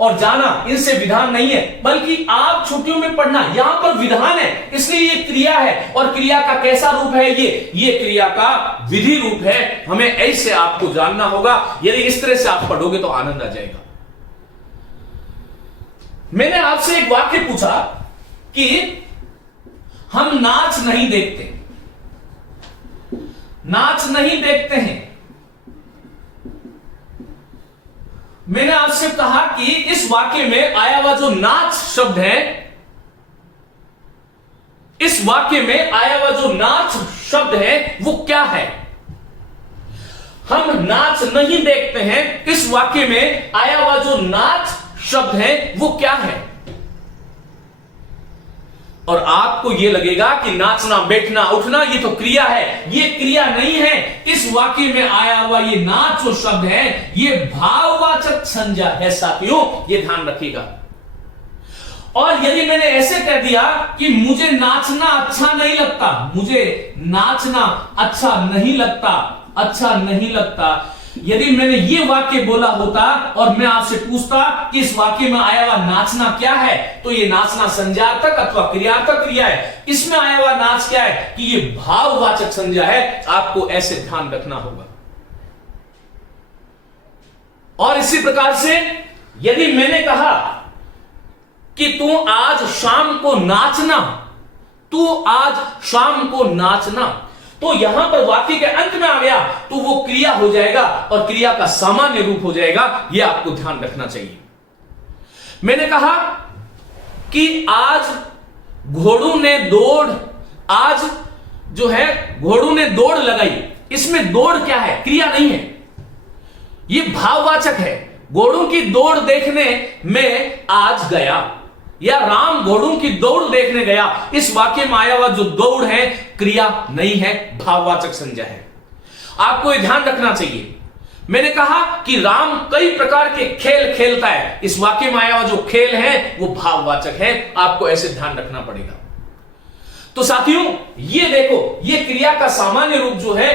और जाना, इनसे विधान नहीं है, बल्कि आप छुट्टियों में पढ़ना, यहां पर विधान है, इसलिए ये क्रिया है। और क्रिया का कैसा रूप है? ये क्रिया का विधि रूप है। हमें ऐसे आपको जानना होगा, यदि इस तरह से आप पढ़ोगे तो आनंद आ जाएगा। मैंने आपसे एक वाक्य पूछा कि हम नाच नहीं देखते, नाच नहीं देखते हैं। मैंने आपसे कहा कि इस वाक्य में आया हुआ जो नाच शब्द है, इस वाक्य में आया हुआ जो नाच शब्द है वो क्या है? हम नाच नहीं देखते हैं, इस वाक्य में आया हुआ जो नाच शब्द है वो क्या है? और आपको यह लगेगा कि नाचना, बैठना, उठना ये तो क्रिया है, ये क्रिया नहीं है। इस वाक्य में आया हुआ ये नाच जो शब्द है ये भाववाचक संज्ञा है साथियों, ये ध्यान रखिएगा। और यदि मैंने ऐसे कह दिया कि मुझे नाचना अच्छा नहीं लगता, मुझे नाचना अच्छा नहीं लगता, अच्छा नहीं लगता, यदि मैंने ये वाक्य बोला होता और मैं आपसे पूछता कि इस वाक्य में आया हुआ नाचना क्या है, तो ये नाचना संज्ञार्थक अथवा क्रियार्थक क्रिया है। इसमें आया हुआ नाच क्या है कि ये भाववाचक संज्ञा है, आपको ऐसे ध्यान रखना होगा। और इसी प्रकार से यदि मैंने कहा कि तू आज शाम को नाचना, तू आज शाम को नाचना, तो यहां पर वाक्य के अंत में आ गया तो वो क्रिया हो जाएगा और क्रिया का सामान्य रूप हो जाएगा, ये आपको ध्यान रखना चाहिए। मैंने कहा कि आज घोड़ों ने दौड़, आज जो है घोड़ों ने दौड़ लगाई, इसमें दौड़ क्या है? क्रिया नहीं है, ये भाववाचक है। घोड़ों की दौड़ देखने में आज गया, या राम घोड़ों की दौड़ देखने गया, इस वाक्य में आया हुआ जो दौड़ है क्रिया नहीं है, भाववाचक संज्ञा है। आपको यह ध्यान रखना चाहिए। मैंने कहा कि राम कई प्रकार के खेल खेलता है, इस वाक्य में आया हुआ जो खेल है वो भाववाचक है, आपको ऐसे ध्यान रखना पड़ेगा। तो साथियों ये देखो, ये क्रिया का सामान्य रूप जो है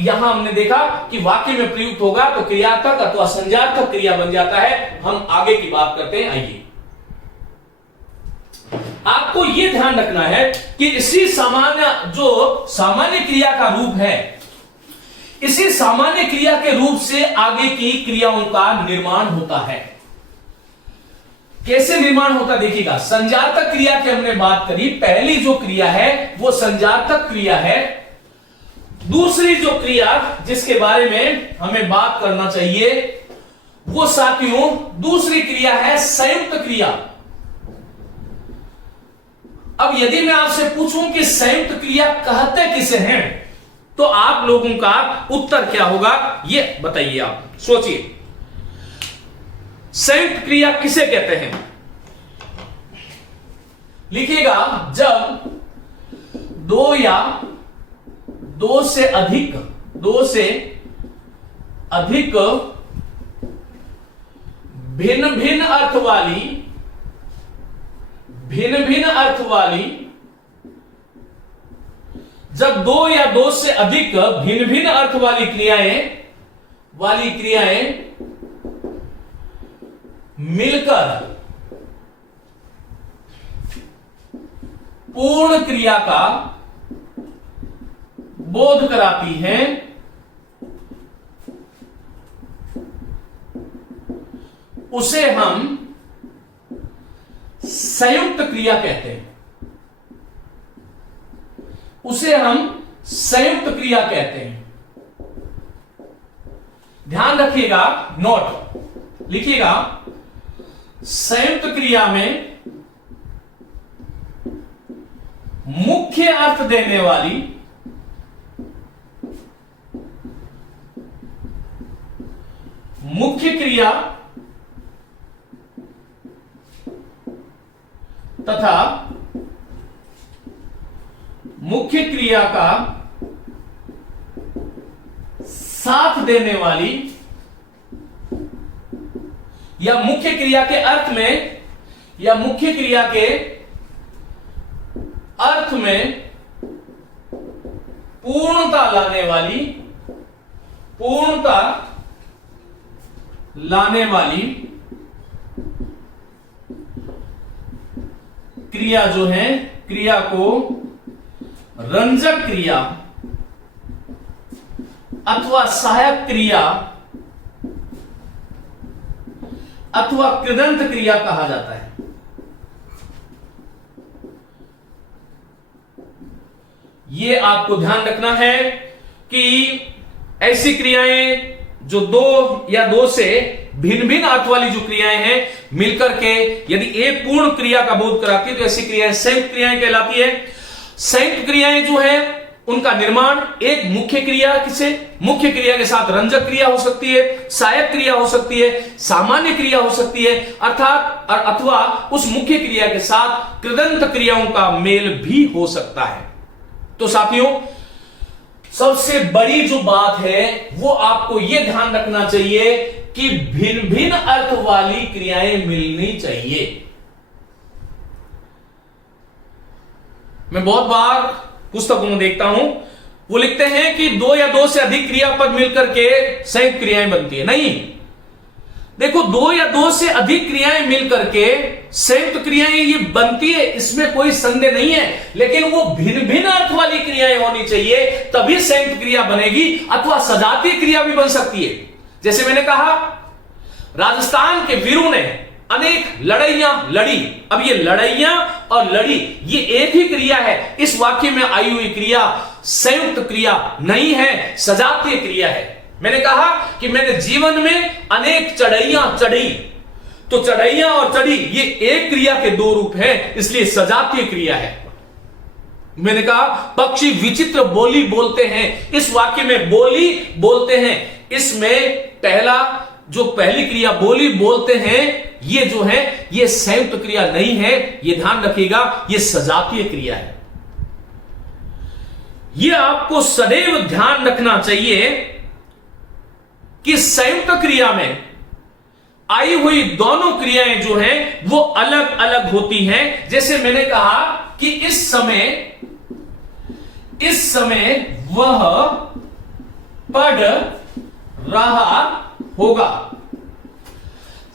यहां हमने देखा कि वाक्य में प्रयुक्त होगा तो क्रियार्थक अथवा संज्ञार्थक क्रिया बन जाता है। हम आगे की बात करते हैं। आइए, आपको यह ध्यान रखना है कि इसी सामान्य क्रिया का रूप है, इसी सामान्य क्रिया के रूप से आगे की क्रियाओं का निर्माण होता है। कैसे निर्माण होता देखिएगा। संज्ञार्थक क्रिया की हमने बात करी, पहली जो क्रिया है वो संज्ञार्थक क्रिया है। दूसरी जो क्रिया जिसके बारे में हमें बात करना चाहिए वो साथियों दूसरी क्रिया है संयुक्त क्रिया। अब यदि मैं आपसे पूछूं कि संयुक्त क्रिया कहते किसे हैं, तो आप लोगों का उत्तर क्या होगा ये बताइए। आप सोचिए, संयुक्त क्रिया किसे कहते हैं? लिखिएगा, जब दो या दो से अधिक भिन्न भिन्न अर्थ वाली जब दो या दो से अधिक भिन्न भिन्न अर्थ वाली क्रियाएं मिलकर पूर्ण क्रिया का बोध कराती हैं, उसे हम संयुक्त क्रिया कहते हैं। उसे हम संयुक्त क्रिया कहते हैं। ध्यान रखिएगा, नोट लिखिएगा, संयुक्त क्रिया में मुख्य अर्थ देने वाली मुख्य क्रिया तथा मुख्य क्रिया का साथ देने वाली या मुख्य क्रिया के अर्थ में या मुख्य क्रिया के अर्थ में पूर्णता लाने वाली क्रिया जो है, क्रिया को रंजक क्रिया अथवा सहायक क्रिया अथवा कृदंत क्रिया कहा जाता है। यह आपको ध्यान रखना है कि ऐसी क्रियाएं जो दो या दो से भिन्न भिन्न अर्थ वाली जो क्रियाएं हैं मिलकर के यदि एक पूर्ण क्रिया का बोध कराती है तो ऐसी क्रियाएं संयुक्त क्रियाएं कहलाती है। संयुक्त क्रियाएं जो है उनका निर्माण एक मुख्य क्रिया मुख्य क्रिया के साथ रंजक क्रिया हो सकती है, सहायक क्रिया हो सकती है, सामान्य क्रिया हो सकती है, अर्थात अथवा उस मुख्य क्रिया के साथ कृदंत क्रियाओं का मेल भी हो सकता है। तो साथियों, सबसे बड़ी जो बात है वो आपको यह ध्यान रखना चाहिए कि भिन्न भिन्न अर्थ वाली क्रियाएं मिलनी चाहिए। मैं बहुत बार पुस्तकों में देखता हूं, वो लिखते हैं कि दो या दो से अधिक क्रियापद मिलकर के संयुक्त क्रियाएं बनती है। नहीं, देखो, दो या दो से अधिक क्रियाएं मिलकर के संयुक्त क्रियाएं ये बनती है, इसमें कोई संदेह नहीं है, लेकिन वो भिन्न भिन्न अर्थ वाली क्रियाएं होनी चाहिए, तभी संयुक्त क्रिया बनेगी, अथवा सजातीय क्रिया भी बन सकती है। जैसे मैंने कहा, राजस्थान के वीरों ने अनेक लड़ाइयां लड़ी। अब ये लड़ाइयां और लड़ी ये एक ही क्रिया है, इस वाक्य में आई हुई क्रिया संयुक्त क्रिया नहीं है, सजातीय क्रिया है। मैंने कहा कि मैंने जीवन में अनेक चढ़ाइयां चढ़ी, तो चढ़ाइयां और चढ़ी ये एक क्रिया के दो रूप हैं, इसलिए सजातीय क्रिया है। मैंने कहा पक्षी विचित्र बोली बोलते हैं, इस वाक्य में बोली बोलते हैं, इसमें पहली क्रिया बोली बोलते हैं ये जो है ये संयुक्त क्रिया नहीं है, ये ध्यान रखिएगा, ये सजातीय क्रिया है। ये आपको सदैव ध्यान रखना चाहिए कि संयुक्त क्रिया में आई हुई दोनों क्रियाएं जो हैं वो अलग अलग होती हैं। जैसे मैंने कहा कि इस समय वह पढ़ रहा होगा।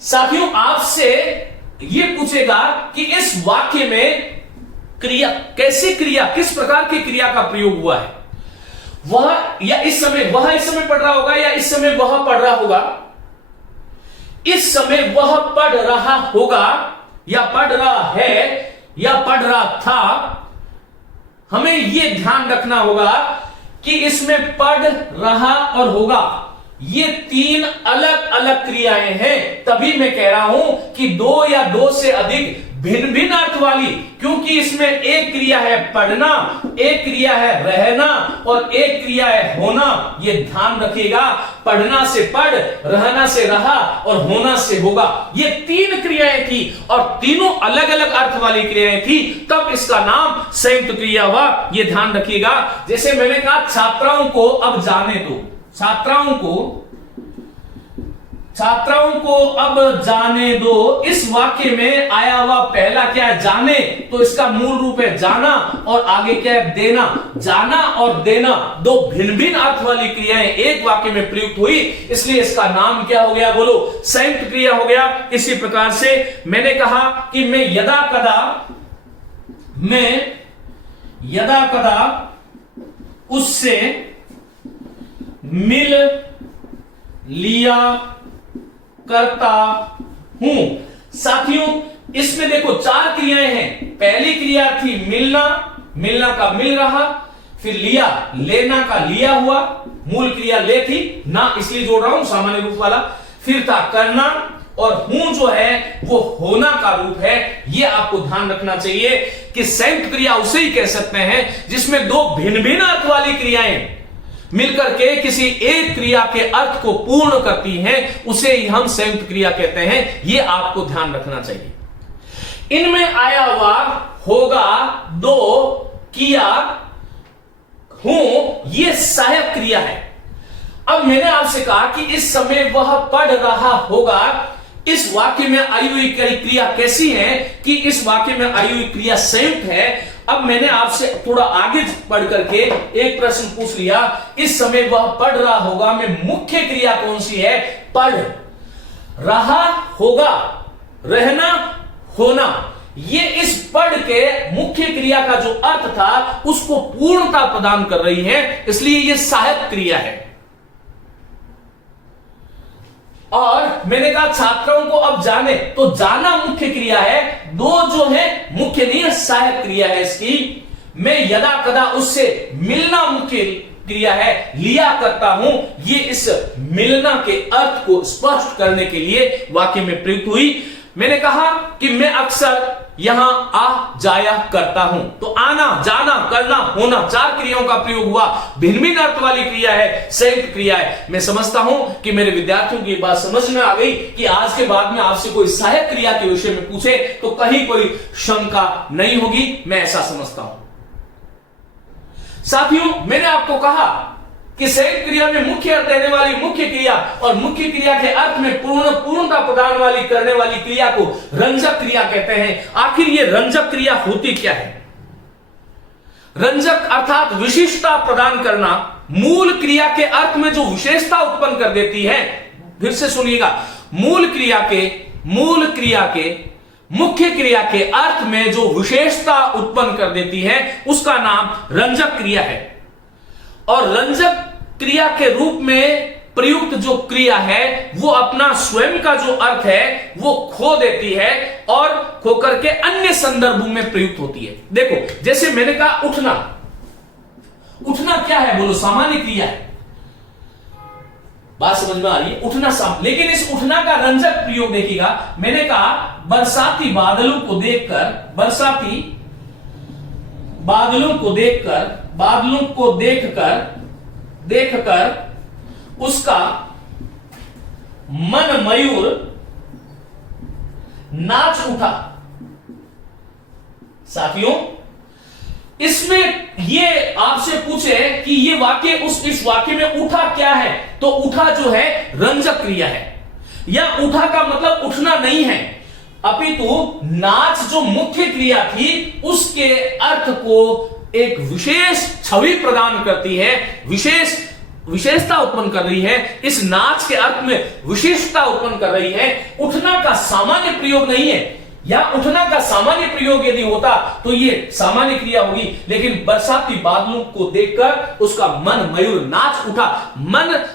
साथियों, आपसे यह पूछेगा कि इस वाक्य में क्रिया किस प्रकार की क्रिया का प्रयोग हुआ है। वह इस समय पढ़ रहा होगा या इस समय वह पढ़ रहा होगा। इस समय वह पढ़ रहा होगा या पढ़ रहा है या पढ़ रहा था। हमें यह ध्यान रखना होगा कि इसमें पढ़ रहा और होगा ये तीन अलग अलग क्रियाएं हैं। तभी मैं कह रहा हूं कि दो या दो से अधिक भिन्न भिन्न अर्थ वाली, क्योंकि इसमें एक क्रिया है पढ़ना, एक क्रिया है रहना और एक क्रिया है होना। ये ध्यान रखिएगा, पढ़ना से पढ़, रहना से रहा और होना से होगा। ये तीन क्रियाएं थी और तीनों अलग अलग अर्थ वाली क्रियाएं थी, तब इसका नाम संयुक्त क्रिया हुआ। ये ध्यान रखिएगा। जैसे मैंने कहा छात्राओं को अब जाने दो, छात्राओं को अब जाने दो। इस वाक्य में आया हुआ पहला क्या है? जाने। तो इसका मूल रूप है जाना और आगे क्या है? देना। जाना और देना दो भिन्न भिन्न अर्थ वाली क्रियाएं एक वाक्य में प्रयुक्त हुई, इसलिए इसका नाम क्या हो गया? बोलो, संयुक्त क्रिया हो गया। इसी प्रकार से मैंने कहा कि मैं यदा कदा उससे मिल लिया करता हूं। साथियों, इसमें देखो चार क्रियाएं हैं। पहली क्रिया थी मिलना, मिलना का मिल रहा, फिर लिया, लेना का लिया हुआ, मूल क्रिया ले थी, ना इसलिए जोड़ रहा हूं सामान्य रूप वाला। फिर था करना, और हूं जो है वो होना का रूप है। ये आपको ध्यान रखना चाहिए कि संयुक्त क्रिया उसे ही कह सकते हैं जिसमें दो भिन्न भिन्न अर्थ वाली क्रियाएं मिलकर के किसी एक क्रिया के अर्थ को पूर्ण करती हैं, उसे ही हम संयुक्त क्रिया कहते हैं। ये आपको ध्यान रखना चाहिए। इनमें आया हुआ होगा, दो, किया, हूं, ये सहायक क्रिया है। अब मैंने आपसे कहा कि इस समय वह पढ़ रहा होगा। इस वाक्य में आई हुई क्रिया कैसी है कि इस वाक्य में आई हुई क्रिया संयुक्त है। अब मैंने आपसे थोड़ा आगे पढ़ करके एक प्रश्न पूछ लिया, इस समय वह पढ़ रहा होगा में मुख्य क्रिया कौन सी है? पढ़ रहा होगा, रहना, होना। ये इस पढ़ के मुख्य क्रिया का जो अर्थ था उसको पूर्णता प्रदान कर रही है, इसलिए यह सहायक क्रिया है। और मैंने कहा छात्रों को अब जाने, तो जाना मुख्य क्रिया है, दो जो है मुख्य नहीं है, सहायक क्रिया है इसकी। मैं यदा कदा उससे मिलना मुख्य क्रिया है, लिया करता हूं। ये इस मिलना के अर्थ को स्पष्ट करने के लिए वाक्य में प्रयुक्त हुई। मैंने कहा कि मैं अक्सर यहां आ जाया करता हूं, तो आना, जाना, करना, होना, चार क्रियाओं का प्रयोग हुआ। भिन्न भिन्न अर्थ वाली क्रिया है, संयुक्त क्रिया है। मैं समझता हूं कि मेरे विद्यार्थियों की बात समझ में आ गई कि आज के बाद में आपसे कोई सहायक क्रिया के विषय में पूछे तो कहीं कोई शंका नहीं होगी, मैं ऐसा समझता हूं। साथियों, मैंने आपको कहा कि संयुक्त क्रिया में मुख्य अर्थ देने वाली मुख्य क्रिया और मुख्य क्रिया के अर्थ में पूर्णता प्रदान वाली करने वाली क्रिया को रंजक क्रिया कहते हैं। आखिर ये रंजक क्रिया होती क्या है? रंजक अर्थात विशिष्टता प्रदान करना, मूल क्रिया के अर्थ में जो विशेषता उत्पन्न कर देती है। फिर से सुनिएगा, मूल क्रिया के मुख्य क्रिया के अर्थ में जो विशेषता उत्पन्न कर देती है उसका नाम रंजक क्रिया है। और रंजक क्रिया के रूप में प्रयुक्त जो क्रिया है वो अपना स्वयं का जो अर्थ है वो खो देती है और खो करके अन्य संदर्भों में प्रयुक्त होती है। देखो, जैसे मैंने कहा उठना, उठना क्या है? बोलो, सामान्य क्रिया है। बात समझ में आ रही है? उठना लेकिन इस उठना का रंजक प्रयोग देखिएगा। मैंने कहा बरसाती बादलों को देखकर, बरसाती बादलों को देखकर उसका मन मयूर नाच उठा। साथियों, इसमें ये आपसे पूछे कि ये वाक्य इस वाक्य में उठा क्या है, तो उठा जो है रंजक क्रिया है। या उठा का मतलब उठना नहीं है, अपितु नाच जो मुख्य क्रिया थी उसके अर्थ को एक विशेष छवि प्रदान करती है, विशेषता उत्पन्न कर रही है। इस नाच के अर्थ में विशिष्टता उत्पन्न कर रही है। उठना का सामान्य प्रयोग नहीं है, या उठना का सामान्य प्रयोग यदि होता तो ये सामान्य क्रिया होगी। लेकिन बरसाती बादलों को देखकर उसका मन मयूर नाच उठा। मन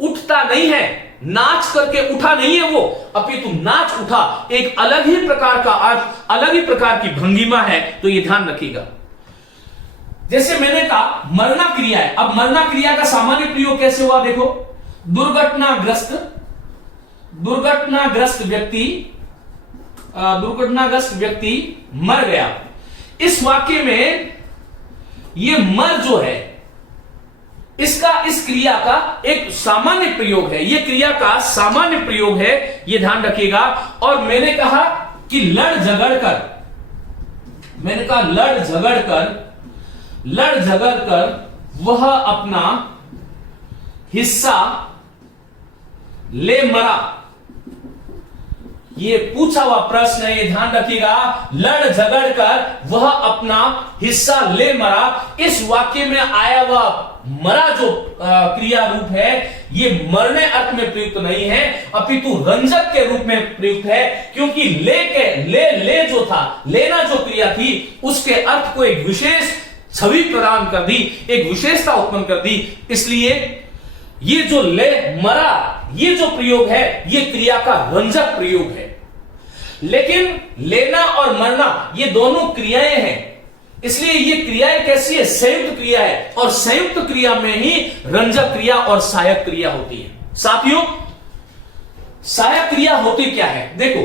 उठता नहीं है, नाच करके उठा नहीं है वो, अपितु नाच उठा एक अलग ही प्रकार का अर्थ, अलग ही प्रकार की भंगिमा है। तो ये ध्यान रखिएगा। जैसे मैंने कहा मरना क्रिया है। अब मरना क्रिया का सामान्य प्रयोग कैसे हुआ? देखो, दुर्घटनाग्रस्त व्यक्ति मर गया। इस वाक्य में ये मर जो है इसका इस क्रिया का एक सामान्य प्रयोग है, यह क्रिया का सामान्य प्रयोग है, यह ध्यान रखिएगा। और मैंने कहा कि लड़ झगड़ कर वह अपना हिस्सा ले मरा। ये पूछा हुआ प्रश्न है, ये ध्यान रखिएगा। लड़ झगड़ कर वह अपना हिस्सा ले मरा। इस वाक्य में आया हुआ मरा जो क्रिया रूप है ये मरने अर्थ में प्रयुक्त नहीं है, अपितु रंजक के रूप में प्रयुक्त है। क्योंकि ले जो था, लेना जो क्रिया थी उसके अर्थ को एक विशेष छवि प्रदान कर दी, एक विशेषता उत्पन्न कर दी। इसलिए ये जो ले मरा ये जो प्रयोग है ये क्रिया का रंजक प्रयोग है। लेकिन लेना और मरना ये दोनों क्रियाएं हैं, इसलिए ये क्रिया एक ऐसी है, संयुक्त क्रिया है, और संयुक्त क्रिया में ही रंजक क्रिया और सहायक क्रिया होती है। साथियों, सहायक क्रिया होती क्या है, देखो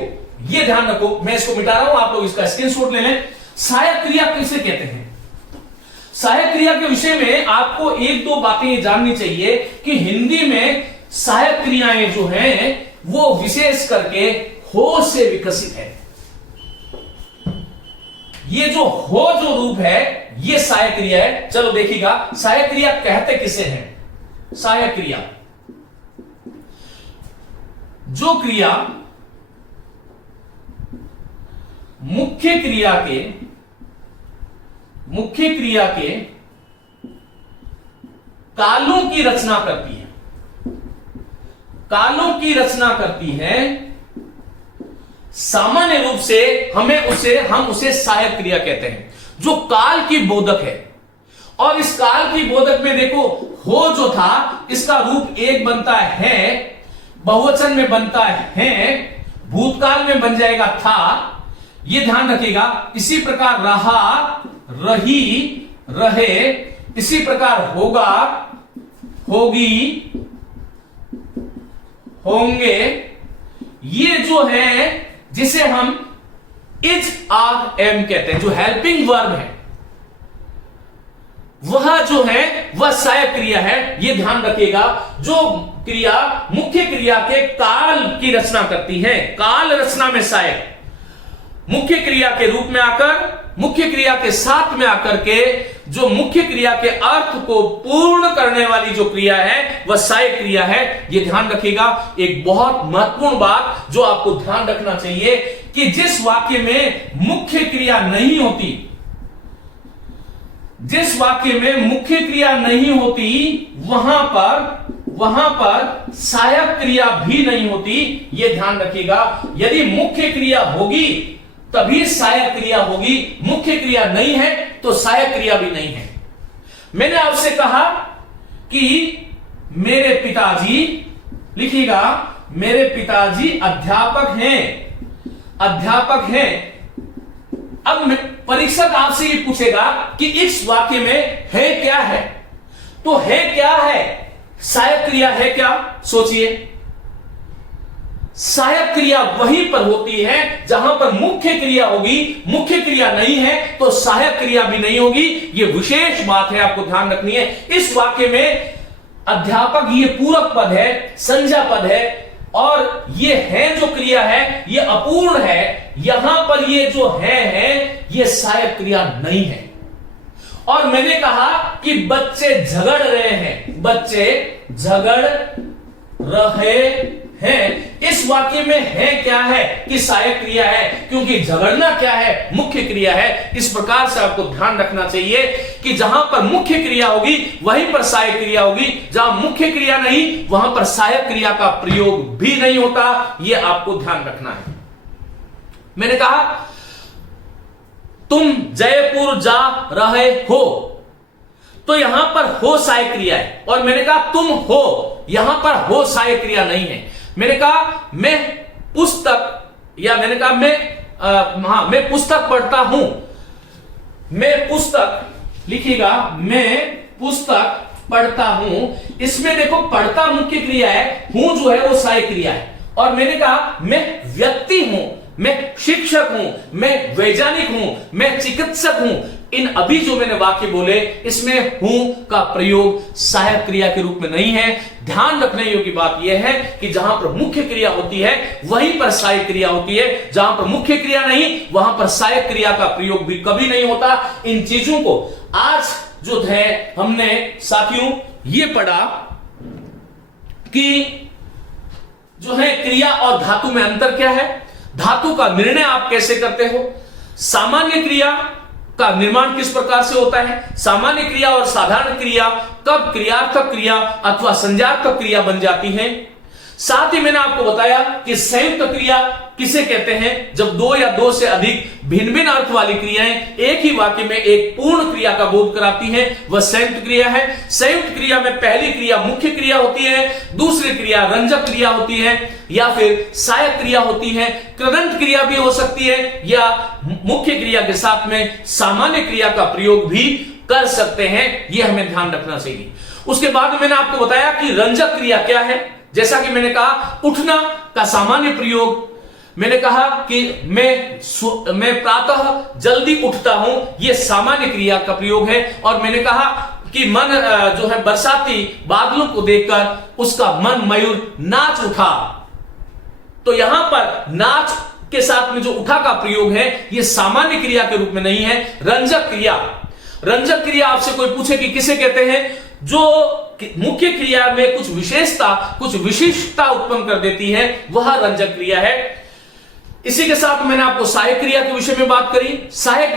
ये ध्यान रखो, मैं इसको मिटा रहा हूं, आप लोग इसका स्क्रीनशॉट ले लें। सहायक क्रिया किसे कहते हैं? सहायक क्रिया के विषय में आपको एक दो बातें जाननी चाहिए कि हिंदी में सहायक क्रियाएं जो हैं वो विशेष करके हो से विकसित है। ये जो हो जो रूप है ये सहायक क्रिया है। चलो देखिएगा, सहायक क्रिया कहते किसे हैं? सहायक क्रिया जो क्रिया मुख्य क्रिया के कालों की रचना करती है, कालों की रचना करती है। सामान्य रूप से हम उसे सहायक क्रिया कहते हैं, जो काल की बोधक है। और इस काल की बोधक में देखो, हो जो था इसका रूप एक बनता है, बहुवचन में बनता है, भूतकाल में बन जाएगा था, ये ध्यान रखिएगा। इसी प्रकार रहा, रही, रहे, इसी प्रकार होगा, होगी, होंगे। ये जो है जिसे हम इज, आर, एम कहते हैं, जो हेल्पिंग वर्ब है, वह जो है वह सहायक क्रिया है। यह ध्यान रखिएगा, जो क्रिया मुख्य क्रिया के काल की रचना करती है, काल रचना में सहायक, मुख्य क्रिया के रूप में आकर, मुख्य क्रिया के साथ में आकर के जो मुख्य क्रिया के अर्थ को पूर्ण करने वाली जो क्रिया है वह सहायक क्रिया है। यह ध्यान रखिएगा। एक बहुत महत्वपूर्ण बात जो आपको ध्यान रखना चाहिए कि जिस वाक्य में मुख्य क्रिया नहीं होती, जिस वाक्य में मुख्य क्रिया नहीं होती, वहां पर सहायक क्रिया भी नहीं होती। यह ध्यान रखिएगा। यदि मुख्य क्रिया होगी तभी सहायक क्रिया होगी, मुख्य क्रिया नहीं है तो सहायक क्रिया भी नहीं है। मैंने आपसे कहा कि मेरे पिताजी, लिखिएगा, मेरे पिताजी अध्यापक हैं। अब परीक्षक आपसे ये पूछेगा कि इस वाक्य में है क्या है, तो है क्या है? सहायक क्रिया है क्या? सोचिए। सहायक क्रिया वहीं पर होती है जहां पर मुख्य क्रिया होगी, मुख्य क्रिया नहीं है तो सहायक क्रिया भी नहीं होगी। यह विशेष बात है, आपको ध्यान रखनी है। इस वाक्य में अध्यापक ये पूरक पद है, संज्ञा पद है, और ये है जो क्रिया है ये अपूर्ण है। यहां पर ये जो है ये सहायक क्रिया नहीं है। और मैंने कहा कि बच्चे झगड़ रहे हैं, बच्चे झगड़ रहे हैं। इस वाक्य में है क्या है कि सहायक क्रिया है, क्योंकि झगड़ना क्या है? मुख्य क्रिया है। इस प्रकार से आपको ध्यान रखना चाहिए कि जहां पर मुख्य क्रिया होगी वहीं पर सहायक क्रिया होगी, जहां मुख्य क्रिया नहीं वहां पर सहायक क्रिया का प्रयोग भी नहीं होता। यह आपको ध्यान रखना है। मैंने कहा तुम जयपुर जा रहे हो, तो यहां पर हो सहायक क्रिया है। और मैंने कहा तुम हो, यहां पर हो सहायक क्रिया नहीं है। मैंने कहा मैं पुस्तक, या मैंने कहा मैं पुस्तक पढ़ता हूं, मैं पुस्तक, लिखिएगा, मैं पुस्तक पढ़ता हूं। इसमें देखो पढ़ता मुख्य क्रिया है, हूं जो है वो सहायक क्रिया है। और मैंने कहा मैं व्यक्ति हूं, मैं शिक्षक हूं, मैं वैज्ञानिक हूं, मैं चिकित्सक हूं। इन अभी जो मैंने वाक्य बोले इसमें हूं का प्रयोग सहायक क्रिया के रूप में नहीं है। ध्यान रखने योग्य बात यह है कि जहां पर मुख्य क्रिया होती है वहीं पर सहायक क्रिया होती है, जहां पर मुख्य क्रिया नहीं वहां पर सहायक क्रिया का प्रयोग भी कभी नहीं होता। इन चीजों को आज जो है हमने साथियों ये पढ़ा कि जो है क्रिया और धातु में अंतर क्या है, धातु का निर्णय आप कैसे करते हो, सामान्य क्रिया का निर्माण किस प्रकार से होता है, सामान्य क्रिया और साधारण क्रिया कब क्रियार्थक क्रिया अथवा संज्ञार्थक क्रिया बन जाती है, साथ ही मैंने आपको बताया कि संयुक्त क्रिया किसे कहते हैं, जब दो या दो से अधिक भिन्न भिन्न अर्थ वाली क्रियाएं एक ही वाक्य में एक पूर्ण क्रिया का बोध कराती हैं, वह संयुक्त क्रिया है। संयुक्त क्रिया में पहली क्रिया मुख्य क्रिया होती है, दूसरी क्रिया रंजक क्रिया होती है या फिर सहायक क्रिया होती है। कृदंत क्रिया भी हो सकती है या मुख्य क्रिया के साथ में सामान्य क्रिया का प्रयोग भी कर सकते हैं, यह हमें ध्यान रखना चाहिए। उसके बाद मैंने आपको बताया कि रंजक क्रिया क्या है। जैसा कि मैंने कहा उठना का सामान्य प्रयोग, मैंने कहा कि मैं प्रातः जल्दी उठता हूं, यह सामान्य क्रिया का प्रयोग है। और मैंने कहा कि मन जो है बरसाती बादलों को देखकर उसका मन मयूर नाच उठा, तो यहां पर नाच के साथ में जो उठा का प्रयोग है यह सामान्य क्रिया के रूप में नहीं है, रंजक क्रिया। रंजक क्रिया आपसे कोई पूछे कि किसे कहते हैं, जो मुख्य क्रिया में कुछ विशेषता कुछ विशिष्टता उत्पन्न कर देती है, वह रंजक क्रिया है। इसी के साथ मैंने आपको सहायक क्रिया के विषय में बात करी। सहायक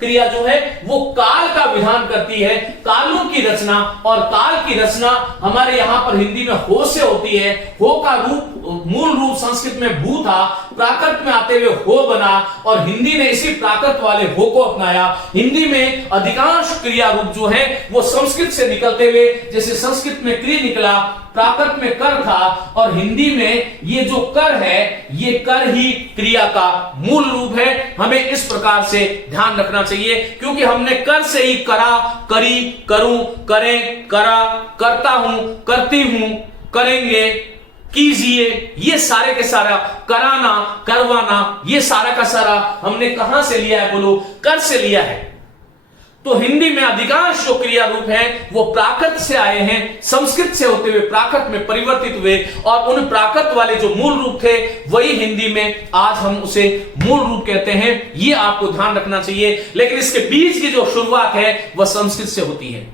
क्रिया जो है वो काल का विधान करती है, कालों की रचना। और काल की रचना हमारे यहां पर हिंदी में हो से होती है। हो का रूप मूल रूप संस्कृत में भू था, प्राकृत में आते हुए हो बना और हिंदी ने इसी प्राकृत वाले हो को अपनाया। हिंदी में अधिकांश क्रिया रूप जो है वो संस्कृत से निकलते हुए, जैसे संस्कृत में क्री निकला, प्राकृत में कर था और हिंदी में ये जो कर है ये कर ही क्रिया का मूल रूप है। हमें इस प्रकार से ध्यान रखना चाहिए, क्योंकि हमने कर से ही करा, करी, करूं, करें, करा, करता हूं, करती हूं, करेंगे, कीजिए, ये सारे के सारा कराना, करवाना, ये सारा का सारा हमने कहां से लिया है, बोलो, कर से लिया है। तो हिंदी में अधिकांश जो क्रिया रूप हैं वो प्राकृत से आए हैं, संस्कृत से होते हुए प्राकृत में परिवर्तित हुए और उन प्राकृत वाले जो मूल रूप थे वही हिंदी में आज हम उसे मूल रूप कहते हैं। ये आपको ध्यान रखना चाहिए। लेकिन इसके बीच की जो शुरुआत है वह संस्कृत से होती है।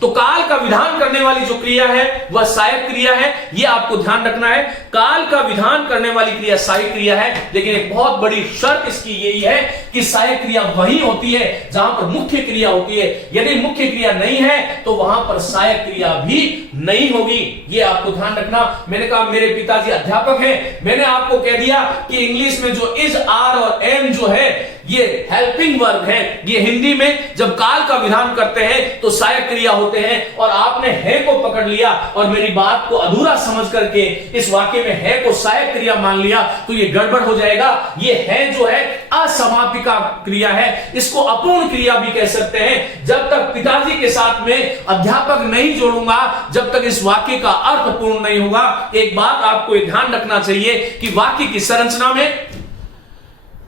तो काल का विधान करने वाली जो क्रिया है वह सहायक क्रिया है, यह आपको ध्यान रखना है। काल का विधान करने वाली क्रिया सहायक क्रिया है, लेकिन एक बहुत बड़ी शर्त इसकी यही है कि सहायक क्रिया वही होती है जहां पर मुख्य क्रिया होती है। यदि मुख्य क्रिया नहीं है तो वहां पर सहायक क्रिया भी नहीं होगी, यह आपको ध्यान रखना। मैंने कहा मेरे पिताजी अध्यापक हैं, मैंने आपको कह दिया कि इंग्लिश में जो इज, आर और एम जो है ये हेल्पिंग वर्ब है। ये हिंदी में जब काल का विधान करते हैं तो सहायक क्रिया होते हैं और आपने है को पकड़ लिया और मेरी बात को अधूरा समझ करके इस वाक्य में है को सहायक क्रिया मान लिया तो ये गड़बड़ हो जाएगा। ये है जो है असमापिका क्रिया है, इसको अपूर्ण क्रिया भी कह सकते हैं। जब तक पिताजी के साथ में अध्यापक नहीं जोड़ूंगा, जब तक इस वाक्य का अर्थ पूर्ण नहीं होगा। एक बात आपको ध्यान रखना चाहिए कि वाक्य की संरचना में,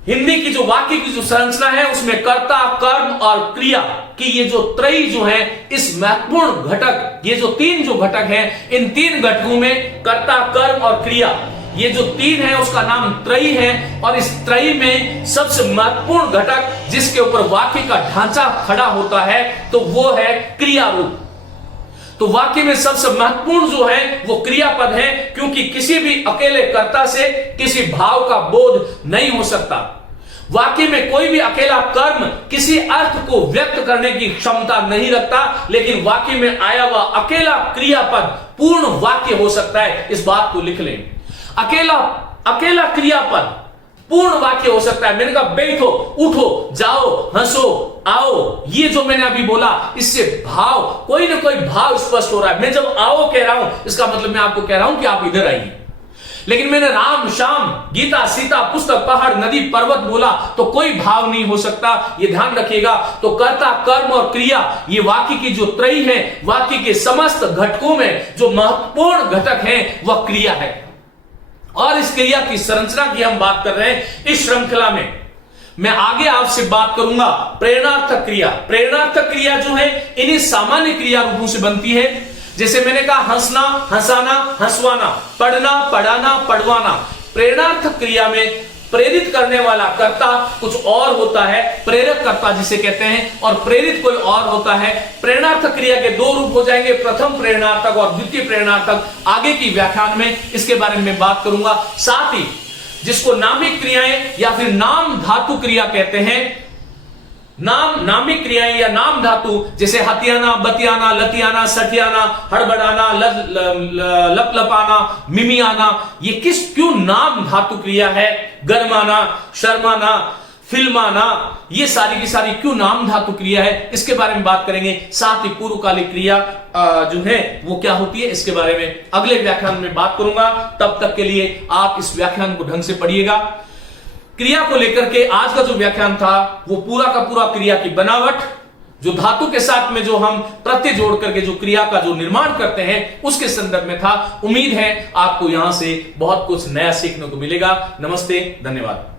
हिंदी की जो वाक्य की जो संरचना है उसमें कर्ता, कर्म और क्रिया की ये जो त्रयी जो है, इस महत्वपूर्ण घटक, ये जो तीन जो घटक हैं, इन तीन घटकों में कर्ता, कर्म और क्रिया, ये जो तीन है उसका नाम त्रयी है। और इस त्रयी में सबसे महत्वपूर्ण घटक जिसके ऊपर वाक्य का ढांचा खड़ा होता है तो वो है क्रिया रूप। तो वाक्य में सबसे महत्वपूर्ण जो है वो क्रियापद है, क्योंकि किसी भी अकेले कर्ता से किसी भाव का बोध नहीं हो सकता। वाक्य में कोई भी अकेला कर्म किसी अर्थ को व्यक्त करने की क्षमता नहीं रखता, लेकिन वाक्य में आया हुआ अकेला क्रियापद पूर्ण वाक्य हो सकता है। इस बात को लिख लें, अकेला क्रियापद पूर्ण वाक्य हो सकता है। मैंने कहा बैठो, उठो, जाओ, हंसो, आओ, ये जो मैंने अभी बोला इससे भाव, कोई ना कोई भाव स्पष्ट हो रहा है। मैं जब आओ कह रहा हूं इसका मतलब मैं आपको कह रहा हूं कि आप इधर आइए। लेकिन मैंने राम, श्याम, गीता, सीता, पुस्तक, पहाड़, नदी, पर्वत बोला तो कोई भाव नहीं हो सकता, ये ध्यान रखिएगा। तो कर्ता, कर्म और क्रिया, ये वाक्य की जो त्रयी है, वाक्य के समस्त घटकों में जो महत्वपूर्ण घटक है वह क्रिया है। और इस क्रिया की संरचना की हम बात कर रहे हैं इस श्रृंखला में। मैं आगे आपसे बात करूंगा प्रेरणार्थक क्रिया। प्रेरणार्थक क्रिया जो है इन्हीं सामान्य क्रिया रूपों से बनती है। जैसे मैंने कहा हंसना, हंसाना, हंसवाना, पढ़ना, पढ़ाना, पढ़वाना। प्रेरणार्थक क्रिया में प्रेरित करने वाला कर्ता कुछ और होता है, प्रेरक कर्ता जिसे कहते हैं, और प्रेरित कोई और होता है। प्रेरणार्थक क्रिया के दो रूप हो जाएंगे, प्रथम प्रेरणार्थक और द्वितीय प्रेरणार्थक। आगे की व्याख्यान में इसके बारे में बात करूंगा। साथ ही जिसको नामिक क्रियाएं या फिर नाम धातु क्रिया कहते हैं, नामिक क्रियाएं या नाम धातु, जैसे हथियाना, बतियाना, लतियाना, सठियाना, हड़बड़ाना, लपलपाना, मिमियाना, ये क्यों नाम धातु क्रिया है? गरमाना, शर्माना, फिल्माना, ये सारी की सारी क्यों नाम धातु क्रिया है, इसके बारे में बात करेंगे। साथ ही पूर्वकालिक क्रिया जो है वो क्या होती है, इसके बारे में अगले व्याख्यान में बात करूंगा। तब तक के लिए आप इस व्याख्यान को ढंग से पढ़िएगा। क्रिया को लेकर के आज का जो व्याख्यान था वो पूरा का पूरा क्रिया की बनावट, जो धातु के साथ में जो हम प्रत्यय जोड़ करके जो क्रिया का जो निर्माण करते हैं उसके संदर्भ में था। उम्मीद है आपको यहां से बहुत कुछ नया सीखने को मिलेगा। नमस्ते, धन्यवाद।